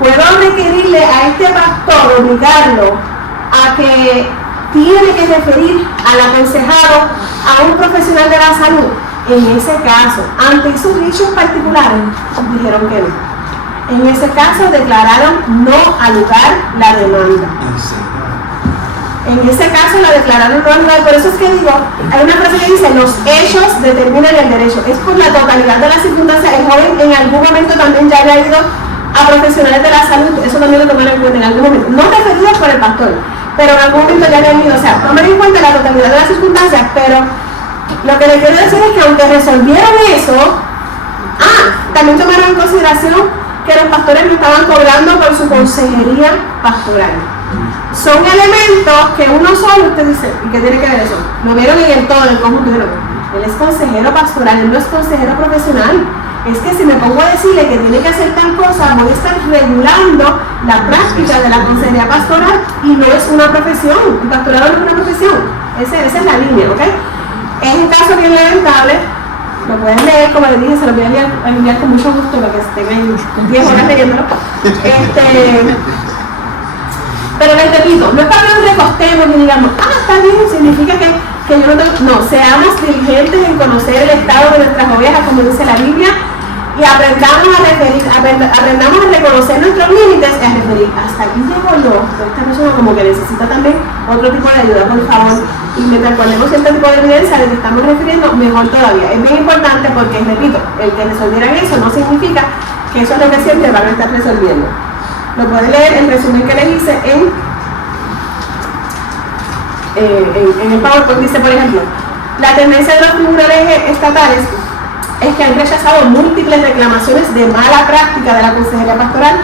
Puedo requerirle a este pastor, obligarlo a que tiene que referir al aconsejado a un profesional de la salud. En ese caso, ante esos hechos particulares, dijeron que no. En ese caso declararon no anular la demanda. En ese caso la declararon no anular. Por eso es que digo, hay una frase que dice, los hechos determinan el derecho. Es por la totalidad de las circunstancias. El joven en algún momento también ya había ido a profesionales de la salud, eso también lo tomaron en cuenta en algún momento. No referidos por el pastor, pero en algún momento ya habían ido. O sea, tomen en cuenta la totalidad de las circunstancias, pero lo que les quiero decir es que aunque resolvieron eso, también tomaron en consideración que los pastores no estaban cobrando por su consejería pastoral. Son elementos que uno solo, usted dice, ¿y qué tiene que ver eso? Lo vieron en el todo, en el conjunto, él es consejero pastoral, él no es consejero profesional. Es que si me pongo a decirle que tiene que hacer tal cosa, voy a estar regulando la práctica de la consejería pastoral y no es una profesión, el pastorado no es una profesión, esa es la línea, ¿ok? Es un caso bien lamentable, lo pueden leer, como les dije, se lo voy a enviar con mucho gusto para que estén ahí 10 horas leyéndolo. Pero les repito, no es para que nos recostemos y digamos, está bien, significa que yo no tengo. No, seamos diligentes en conocer el estado de nuestras ovejas, como dice la Biblia, y aprendamos a reconocer nuestros límites y a referir. Hasta aquí llego yo, esta persona como que necesita también otro tipo de ayuda, por favor. Y mientras ponemos cierto tipo de evidencia de que estamos refiriendo, mejor todavía. Es bien importante porque, repito, el que resolvieran eso no significa que eso es lo que siempre van a estar resolviendo. Lo pueden leer el resumen que les hice en el PowerPoint. Dice, por ejemplo, la tendencia de los tribunales estatales es que han rechazado múltiples reclamaciones de mala práctica de la consejería pastoral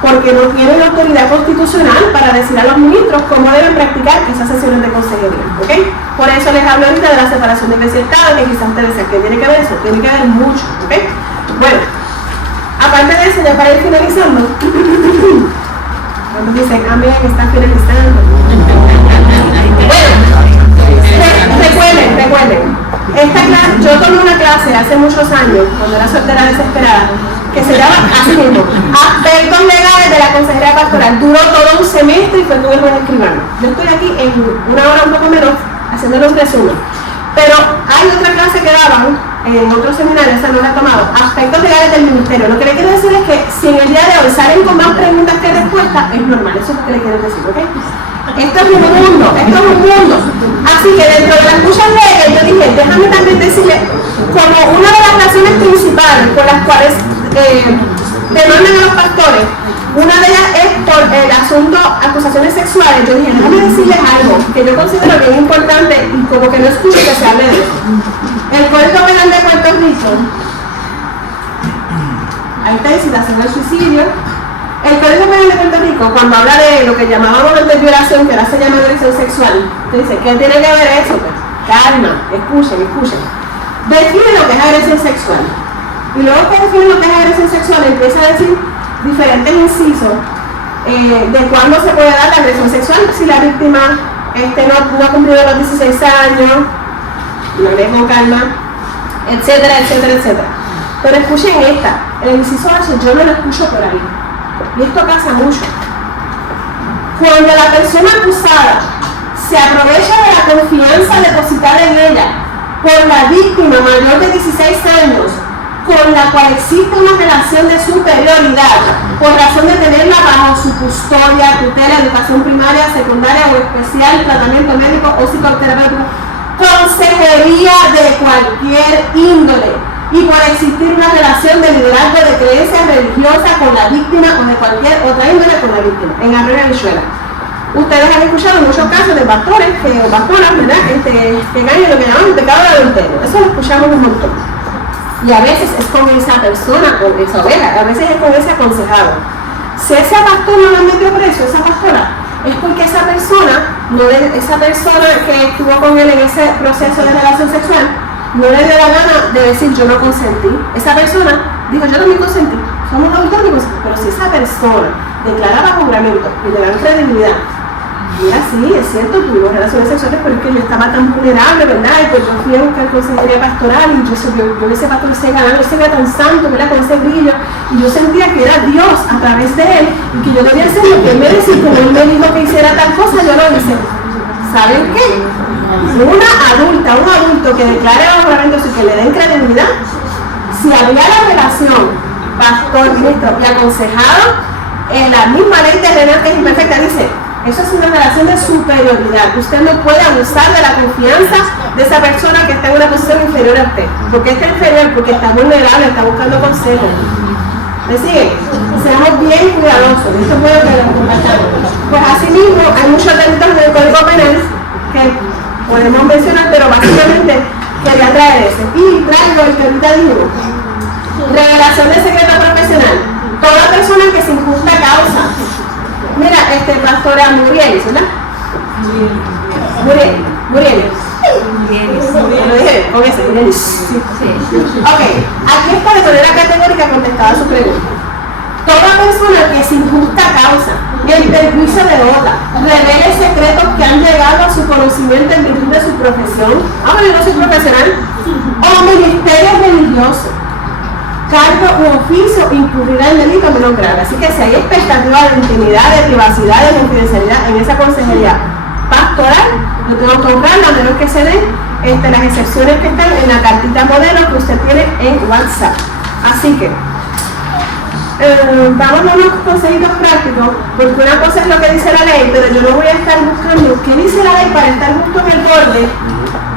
porque no tienen autoridad constitucional para decir a los ministros cómo deben practicar esas sesiones de consejería, ¿ok? Por eso les hablo ahorita de la separación de iglesia y Estado, que quizás ustedes decían que tiene que ver eso, tiene que ver mucho, ¿ok? Bueno, aparte de eso, ya para ir finalizando, cuando dicen amén, están finalizando. Bueno, recuerden, esta clase, yo tomé una clase hace muchos años, cuando era soltera desesperada, que se llama así mismo, Aspectos Legales de la Consejería Pastoral. Duró todo un semestre y fue con el juez escribano. Yo estoy aquí en una hora un poco menos, haciéndole un resumen. Pero hay otra clase que daban en otro seminario, esa no la he tomado, Aspectos Legales del Ministerio. Lo que le quiero decir es que si en el día de hoy salen con más preguntas que respuestas, es normal, eso es lo que le quiero decir, ¿ok? Esto es un mundo. Así que dentro de las muchas leyes, yo dije, déjame también decirle, como una de las razones principales por las cuales demandan a los pastores, una de ellas es por el asunto acusaciones sexuales. Yo dije, déjame decirles algo que yo considero que es importante y como que no escucho que se hable de eso. El Código Penal de Puerto Rico, ahí está incitación al suicidio. El Código Penal de Puerto Rico, cuando habla de lo que llamábamos antes violación, que ahora se llama agresión sexual, te dice, ¿qué tiene que ver eso? Pues, calma, escuchen. Define lo que es agresión sexual. Y luego que define lo que es agresión sexual, empieza a decir diferentes incisos de cuándo se puede dar la agresión sexual, si la víctima no ha cumplido los 16 años, no le con calma, etcétera. Pero escuchen el inciso H, yo no lo escucho por ahí. Y esto pasa mucho. Cuando la persona acusada se aprovecha de la confianza depositada en ella por la víctima mayor de 16 años con la cual existe una relación de superioridad por razón de tenerla bajo su custodia, tutela, educación primaria, secundaria o especial, tratamiento médico o psicoterapéutico, consejería de cualquier índole, y por existir una relación de liderazgo de creencia religiosa con la víctima o de cualquier otra índole con la víctima. En Arroyo Habichuela. Ustedes han escuchado muchos casos de pastores o pastoras, ¿verdad? Que caen en lo que llamamos el pecado del adulterio. Eso lo escuchamos un montón. Y a veces es con esa persona, con esa oveja, a veces es con ese aconsejado. Si ese pastor no lo metió preso, esa pastora, es porque esa persona que estuvo con él en ese proceso de relación sexual, no le dio la gana de decir yo no consentí. Esa persona dijo yo también consentí, somos adultos y consentí. Pero si esa persona declara bajo juramento y le dan credibilidad, mira, sí, es cierto, tuvimos relaciones sexuales, pero es que yo estaba tan vulnerable, ¿verdad? Y pues yo fui a buscar consejería pastoral y yo ese pastor se ganaba, se veía tan santo, ¿verdad? Con ese brillo, y yo sentía que era Dios a través de él y que yo debía hacer lo que él me decía, como él me dijo que hiciera tal cosa, yo lo hice. ¿Saben qué? Un adulto que declare bajo juramento y que le den credibilidad, si había la relación pastor, ministro y aconsejado, en la misma ley terrenal que es imperfecta dice, eso es una relación de superioridad. Usted no puede abusar de la confianza de esa persona que está en una posición inferior a usted. ¿Por qué está inferior? Porque está vulnerable, está buscando consejo. ¿Me siguen? Seamos bien cuidadosos. Esto puede que lo compartamos. Pues así mismo hay muchos delitos en el Código Penal que podemos mencionar, pero básicamente quería traer ese. Y traigo el que ahorita digo. Revelación de secreto profesional. Toda persona que sin justa causa. Mira, pastora Murielis, ¿verdad? Murielis. Lo dije con ese, Murielis. Sí. Ok, aquí está de manera categórica contestada su pregunta. Toda persona que sin justa causa y en perjuicio de otra revele secretos que han llegado a su conocimiento en virtud de su profesión, yo no soy profesional, o ministerios religiosos, cargo u oficio incurrirá en delito menos grave. Así que si hay expectativa de intimidad, de privacidad, de confidencialidad en esa consejería pastoral, no tengo que honrarlo a menos que se den las excepciones que están en la cartita modelo que usted tiene en WhatsApp. Así que vamos a unos consejitos prácticos, porque una cosa es lo que dice la ley, pero yo no voy a estar buscando qué dice la ley para estar justo en el borde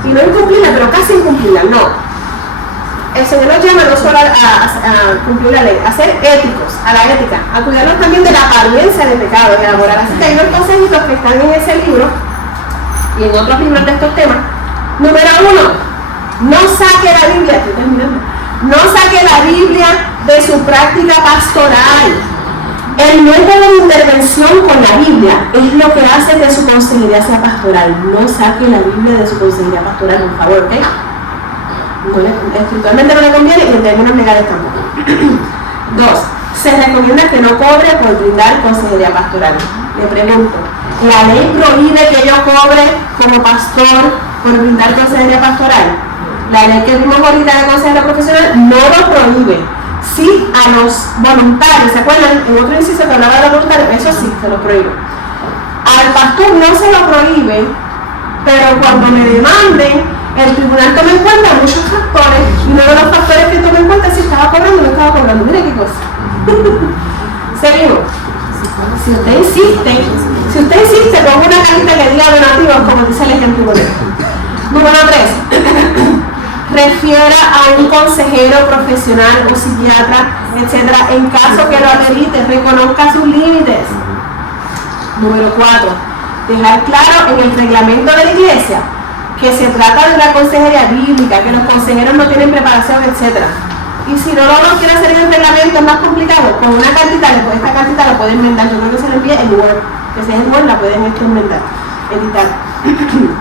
y no incumplirla, pero casi incumplirla, no. El Señor nos llama no solo a cumplir la ley, a ser éticos, a la ética, a cuidarnos también de la apariencia de pecado y a elaborar. Así que hay unos consejitos que están en ese libro y en otros libros de estos temas. Número 1, no saque la Biblia, estoy terminando, no saque la Biblia de su práctica pastoral. El método de intervención con la Biblia es lo que hace que su consejería sea pastoral. No saque la Biblia de su consejería pastoral, por favor, ¿ok? Espiritualmente no le conviene y en términos legales tampoco. 2. Se recomienda que no cobre por brindar consejería pastoral. Le pregunto, ¿la ley prohíbe que yo cobre como pastor por brindar consejería pastoral? La ley que vimos ahorita de consejero profesional no lo prohíbe. Sí a los voluntarios, ¿se acuerdan? En otro inciso que hablaba de los voluntarios, eso sí, se lo prohíbe. Al pastor no se lo prohíbe, pero cuando me demanden, el tribunal toma en cuenta muchos factores, y uno de los factores que toma en cuenta es si estaba cobrando o no estaba cobrando. Mire qué cosa. Seguimos. Si usted insiste, ponga una cajita que diga donativos, como dice el ejemplo. Número 3. Refiera a un consejero profesional o psiquiatra, etc., en caso que lo amerite, reconozca sus límites. Número 4. Dejar claro en el reglamento de la iglesia que se trata de una consejería bíblica, que los consejeros no tienen preparación, etc. Y si no lo quiere hacer en el reglamento, es más complicado, con una cartita, esta cartita la pueden enmendar, yo creo que se le envíe en Word, que si es en Word la pueden enmendar, editar.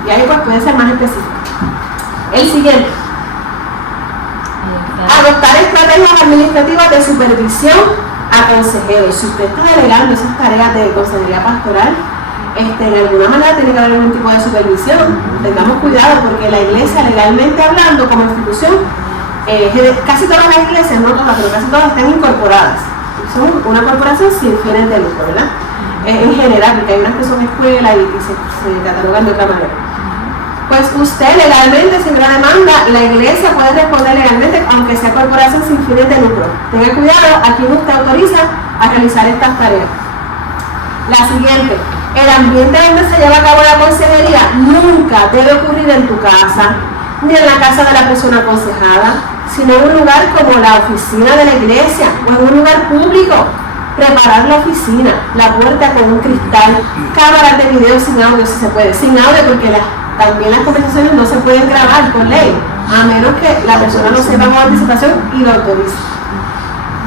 Y ahí pues puede ser más específico. El siguiente. Adoptar estrategias administrativas de supervisión a consejeros. Si usted está delegando esas tareas de consejería pastoral, de alguna manera tiene que haber algún tipo de supervisión. Tengamos cuidado porque la iglesia, legalmente hablando, como institución, casi todas las iglesias, no todas, pero casi todas están incorporadas. Son una corporación sin fines de lucro, ¿verdad? En general, porque hay unas que son escuelas y se catalogan de otra manera. pues usted legalmente, sin una demanda, la iglesia puede responder legalmente, aunque sea corporación sin fines de lucro. Tenga cuidado a quién usted autoriza a realizar estas tareas. La siguiente, el ambiente donde se lleva a cabo la consejería nunca debe ocurrir en tu casa, ni en la casa de la persona aconsejada, sino en un lugar como la oficina de la iglesia o en un lugar público. Preparar la oficina, la puerta con un cristal, cámaras de video sin audio si se puede, sin audio porque también las conversaciones no se pueden grabar por ley, a menos que la persona lo sepa con anticipación y lo autorice.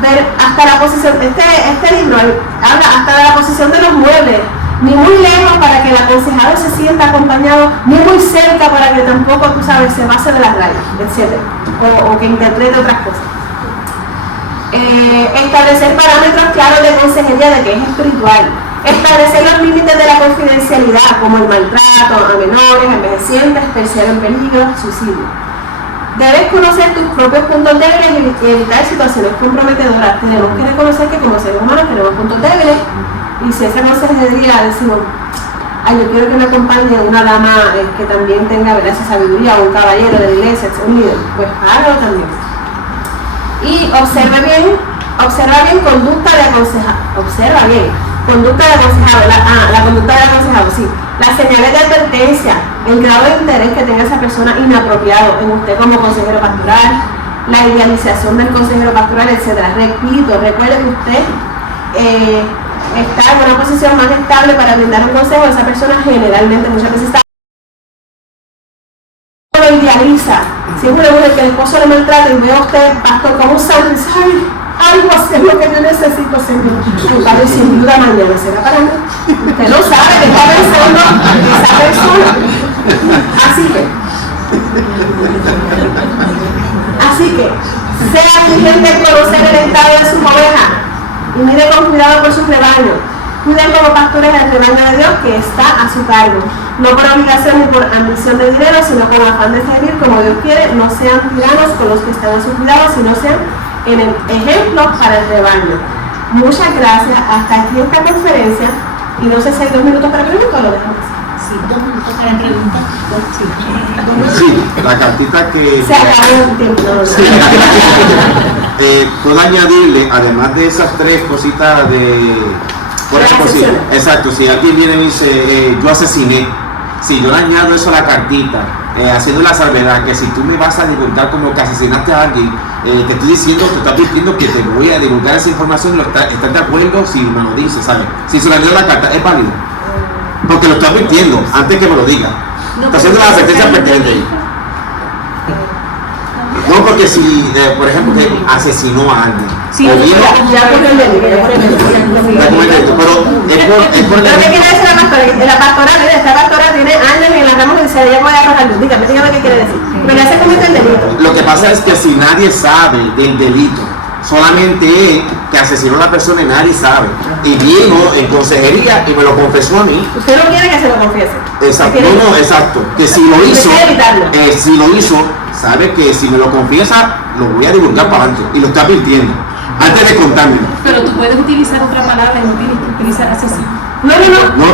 Ver hasta la posición, este libro habla hasta de la posición de los muebles, ni muy lejos para que el aconsejado se sienta acompañado, ni muy cerca para que tampoco, tú sabes, se pase de las rayas, etc. O que interprete otras cosas. Establecer parámetros claros de consejería de que es espiritual. Establecer los límites de la confidencialidad, como el maltrato a menores, envejecientes, tercero en peligro, suicidio. Debes conocer tus propios puntos débiles y evitar situaciones comprometedoras. Tenemos que reconocer que como seres humanos tenemos puntos débiles, y si esa consejería decimos, yo quiero que me acompañe una dama que también tenga esa sabiduría, o un caballero de la iglesia, un líder, pues hágalo también. Y observa bien conducta de aconsejado. Observa bien conducta de aconsejado. La conducta de aconsejado, sí. Las señales de advertencia, el grado de interés que tenga esa persona inapropiado en usted como consejero pastoral, la idealización del consejero pastoral, etc. Repito, recuerde que usted está en una posición más estable para brindar un consejo. Esa persona generalmente muchas veces está lo idealiza. Si es una mujer que el esposo le maltrata y ve a usted, pastor, como un santo, dice, algo es lo que yo necesito, Señor. Mi padre, sin duda mañana será para mí. Usted no sabe qué está pensando esa persona. Así que, sea diligente en conocer el estado de sus ovejas y mire con cuidado por sus rebaños. Cuiden como pastores el rebaño de Dios que está a su cargo, no por obligación ni por ambición de dinero, sino con afán de servir como Dios quiere. No sean tiranos con los que están a su cuidado, sino sean ejemplos para el rebaño. Muchas gracias. Hasta aquí esta conferencia. Y no sé si hay 2 minutos para preguntas o lo dejamos. Sí, 2 minutos para preguntas. Sí, la cartita que... Se acabó el tiempo. Puedo añadirle, además de esas 3 cositas de... Por ejemplo, sí, exacto, si alguien viene y me dice, yo asesiné, si yo le añado eso a la cartita, haciendo la salvedad, que si tú me vas a divulgar como que asesinaste a alguien, te estoy diciendo, te estoy diciendo que te voy a divulgar esa información, ¿estás de acuerdo? Si me lo dices, ¿sabes? Si se lo añado a la carta, es válido. Porque lo estoy advirtiendo, antes que me lo diga. Está haciendo la advertencia pertinente. No, porque si, por ejemplo, que asesinó a alguien. Sí, ya por el delito. Pero es por ¿Pero qué quiere decir la pastora? La pastora, mira, esta pastora tiene años en la rama judicial, ella puede arrojar luz. Dígame qué quiere decir. Pero ya se comete el delito. Lo que pasa es que si nadie sabe del delito, solamente él que asesinó a la persona y nadie sabe, y vino en consejería y me lo confesó a mí. Usted no quiere que se lo confiese. Exacto, no, exacto. Que si lo hizo, sabe que si me lo confiesa, lo voy a divulgar para adelante. Y lo está advirtiendo, antes de contármelo. Pero tú puedes utilizar otra palabra y no utilizar asesino. No,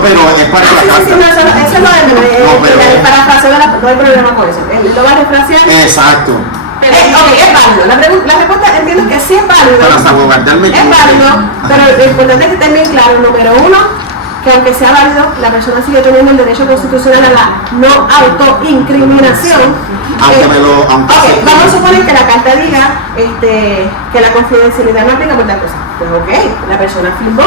pero es para la carta. Eso es lo de parafraseo de no hay problema con eso. Lo va a refrasear. Exacto. Ok, es válido. La respuesta entiendo que sí es válido. Para salvaguardarme. Es válido, pero lo importante es que esté bien claro, número 1, que aunque sea válido, la persona sigue teniendo el derecho constitucional a la no autoincriminación. Vamos a suponer que la carta diga que la confidencialidad no aplica por tal cosa. Pues ok, la persona firmó.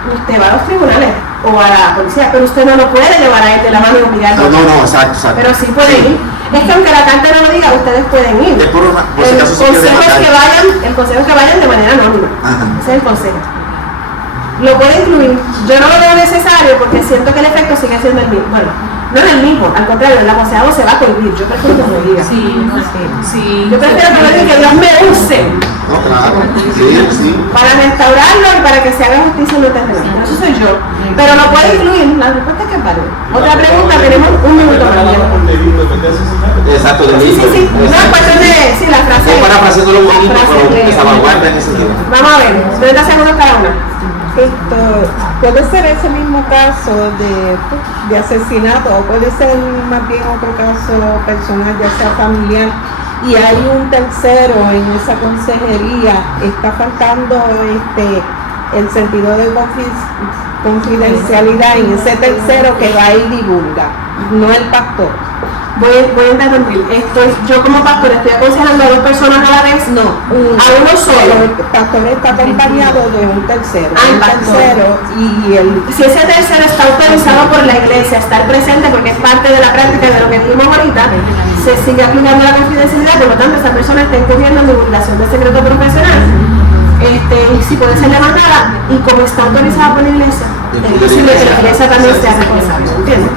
Usted va a los tribunales o a la policía, pero usted no lo puede llevar a él de la mano y obligarlo. No, exacto. Pero sí pueden ir. Es que aunque la carta no lo diga, ustedes pueden ir. El consejo es que vayan de manera anónima. Ese es el consejo. Lo puede incluir. Yo no lo veo necesario porque siento que el efecto sigue siendo el mismo. Bueno, no es el mismo, al contrario, el aconsejado se va a cohibir. Yo prefiero que lo diga. Sí. Yo prefiero que lo diga, que Dios me use. No, claro. Sí. Para restaurarlo y para que se haga justicia en lo terreno. Eso soy yo. Pero lo puede incluir. La respuesta es que es válido. Otra pregunta, tenemos 1 minuto para Exacto, Sí. No es cuestión de. Sí, la frase. Es para frase de lo bonito, pero que salvaguarda en ese sentido. Vamos a ver, 30 segundos cada una. Puede ser ese mismo caso de asesinato o puede ser más bien otro caso personal, ya sea familiar, y hay un tercero en esa consejería. Está faltando el sentido de confidencialidad en ese tercero que va y divulga, no el pastor. Voy a interrumpir. Yo como pastor estoy aconsejando a 2 personas a la vez. No, a uno solo. El pastor está acompañado de un tercero. El tercero y si ese tercero está autorizado por la iglesia a estar presente, porque es parte de la práctica de lo que vimos ahorita, se sigue aplicando la confidencialidad, por lo tanto esa persona está incurriendo en divulgación de secreto profesional. Y si puede ser levantada, y como está autorizada por la iglesia, es posible que la iglesia también sea responsable, ¿entiendes?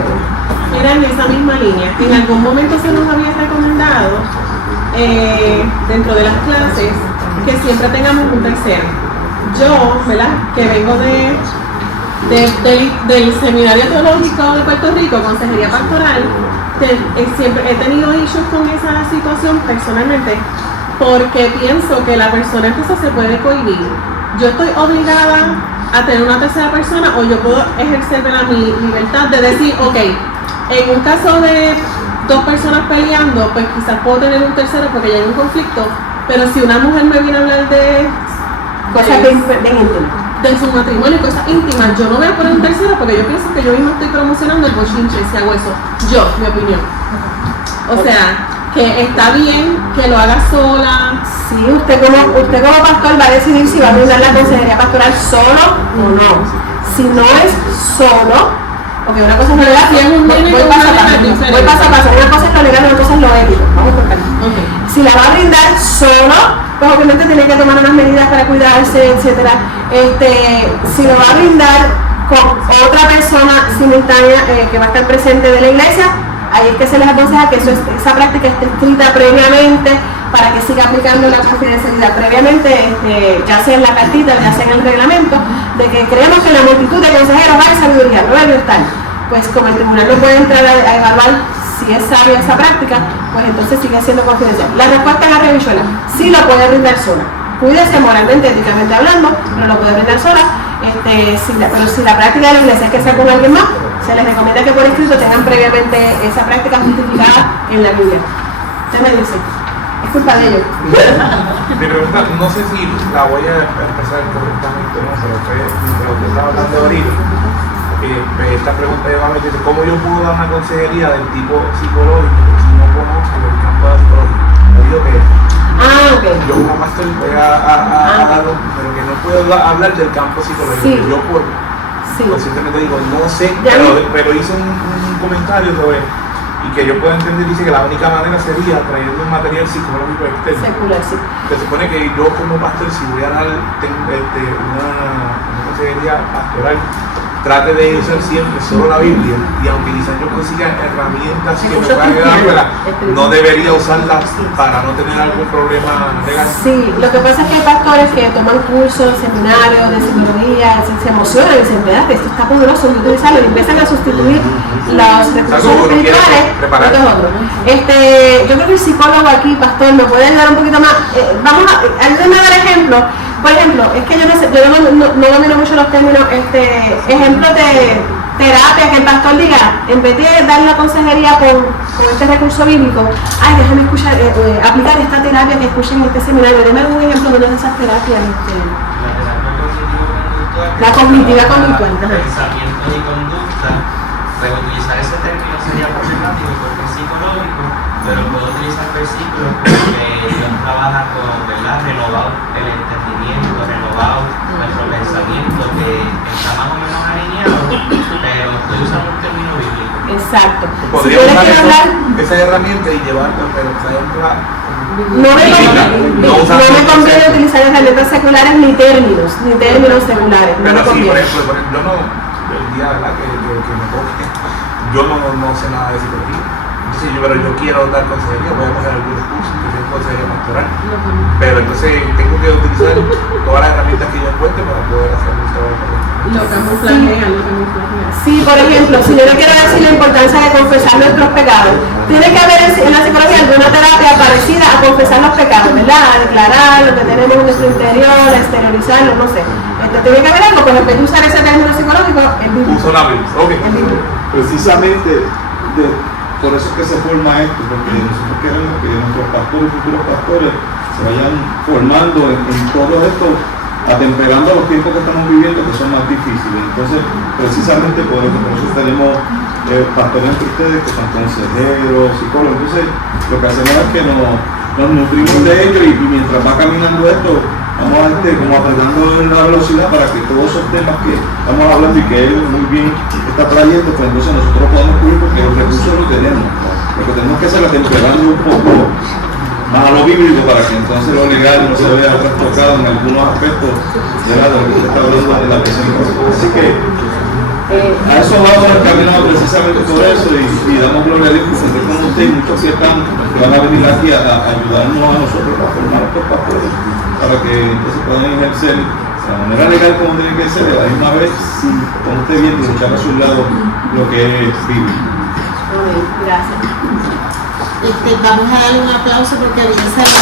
Mira, en esa misma línea, en algún momento se nos había recomendado dentro de las clases que siempre tengamos un tercero. Yo, ¿verdad?, que vengo del Seminario Teológico de Puerto Rico, Consejería Pastoral, siempre he tenido issues con esa situación personalmente, porque pienso que la persona entonces se puede cohibir. Yo estoy obligada a tener una tercera persona, o yo puedo ejercer mi libertad de decir, ok, en un caso de 2 personas peleando, pues quizás puedo tener un tercero porque ya hay un conflicto, pero si una mujer me viene a hablar de cosas bien íntimas, de su matrimonio y cosas íntimas, yo no voy a poner un tercero porque yo pienso que yo misma estoy promocionando el bochinche si hago eso. Yo, mi opinión. O sea, que está bien que lo haga sola. Sí, usted como pastor va a decidir si va a brindar la consejería pastoral solo o no. Si no es solo, porque una cosa es lo legal, voy paso a paso. Una cosa es lo legal, otra cosa es lo ético. Vamos por aquí. Si la va a brindar solo, pues obviamente tiene que tomar unas medidas para cuidarse, etcétera. Si lo va a brindar con otra persona simultánea que va a estar presente de la iglesia, ahí es que se les aconseja que esa práctica esté escrita previamente para que siga aplicando la confidencialidad previamente, ya sea en la cartita, ya sea en el reglamento, de que creemos que la multitud de consejeros va a sabiduría, proverbios tal. Pues como el tribunal no puede entrar a evaluar si es sabia esa práctica, pues entonces sigue siendo confidencial. La respuesta es la revichuela, sí lo puede brindar sola. Cuídese moralmente, éticamente hablando, pero lo puede brindar sola. Pero si la práctica de la iglesia es que sea con alguien más, se les recomienda que por escrito tengan previamente esa práctica justificada en la Biblia. Usted me dice, es culpa de ellos. Mi pregunta, no sé si la voy a empezar correctamente, ¿no? Pero fue lo que estaba hablando ahorita. Esta pregunta va a meter, ¿cómo yo puedo dar una consejería del tipo psicológico si no conozco el campo de la psicología? Yo digo que yo como máster voy a darlo, pero que no puedo hablar del campo psicológico. Sí. Yo conscientemente digo, no sé, pero hice un comentario sobre, y que yo puedo entender, dice que la única manera sería trayendo un material psicológico externo. Secular, sí. Se supone que yo como pastor, si voy a dar una consejería pastoral, trate de usar siempre solo la Biblia, y aunque quizás yo consiga herramientas que me puedan ayudar, no debería usarlas para no tener algún problema legal. Sí, lo que pasa es que hay pastores que toman cursos, seminarios de psicología, se emocionan y dicen, espérate, esto está poderoso, y utilizarlo, y empiezan a sustituir los recursos espirituales por otros. Yo creo que el psicólogo aquí, pastor, me puede ayudar un poquito más. Ayúdenme a dar ejemplos. Por ejemplo, es que yo no domino mucho los términos, ejemplos de terapia, que el pastor diga, en vez de dar la consejería con este recurso bíblico, déjame aplicar esta terapia que escuché en este seminario. Deme algún ejemplo de una de esas terapias. La cognitiva conductual. Pensamiento y conducta, pero utilizar ese término sería problemático porque es psicológico, pero puedo utilizar versículos porque Dios trabaja con, ¿verdad?, renovado el entendimiento, renovado nuestro pensamiento, que está más o menos alineado, pero estoy usando un término bíblico. Exacto. Podría usar esa herramienta y llevarla, pero traerla. No me conviene utilizar herramientas seculares ni términos seculares. Pero sí, por ejemplo, el día, ¿verdad?, que me toque, yo no sé nada de psicología. entonces pero yo quiero dar consejería, voy a coger algunos cursos que tienen consejería pastoral, pero entonces tengo que utilizar todas las herramientas que yo encuentre para poder hacer un trabajo correcto. Lo camuflajea. Sí, por ejemplo, si yo le quiero decir la importancia de confesar nuestros pecados, tiene que haber en la psicología alguna terapia parecida a confesar los pecados, ¿verdad? A declarar lo que tenemos en nuestro interior, a exteriorizarlo, no sé. Tiene que haber algo, pero en vez de usar ese término psicológico, es bíblico. Uso la Biblia, ok. Precisamente por eso es que se forma esto, porque nosotros queremos que nuestros pastores y futuros pastores se vayan formando en todo esto, atemperando a los tiempos que estamos viviendo, que son más difíciles. Entonces, precisamente por eso tenemos pastores entre ustedes que son consejeros, psicólogos. Entonces, lo que hacemos es que nos nutrimos de ellos y mientras va caminando esto, vamos como apretando la velocidad para que todos esos temas que estamos hablando y que él muy bien está trayendo, pues entonces nosotros podamos cubrir porque los recursos los tenemos. Lo que tenemos que hacer es atemperando un poco más a lo bíblico para que entonces lo legal no se vea trastocado en algunos aspectos de lo que usted está hablando de la presión. Así que a eso vamos encaminados precisamente por eso y damos gloria a Dios que se esté con usted y muchos que están van a venir aquí a ayudarnos a nosotros a formar estos pastores para que entonces puedan ejercer de la manera legal como tiene que ser, a la misma vez con usted bien y echar a su lado lo que es bíblico. Gracias. Vamos a darle un aplauso porque había salido.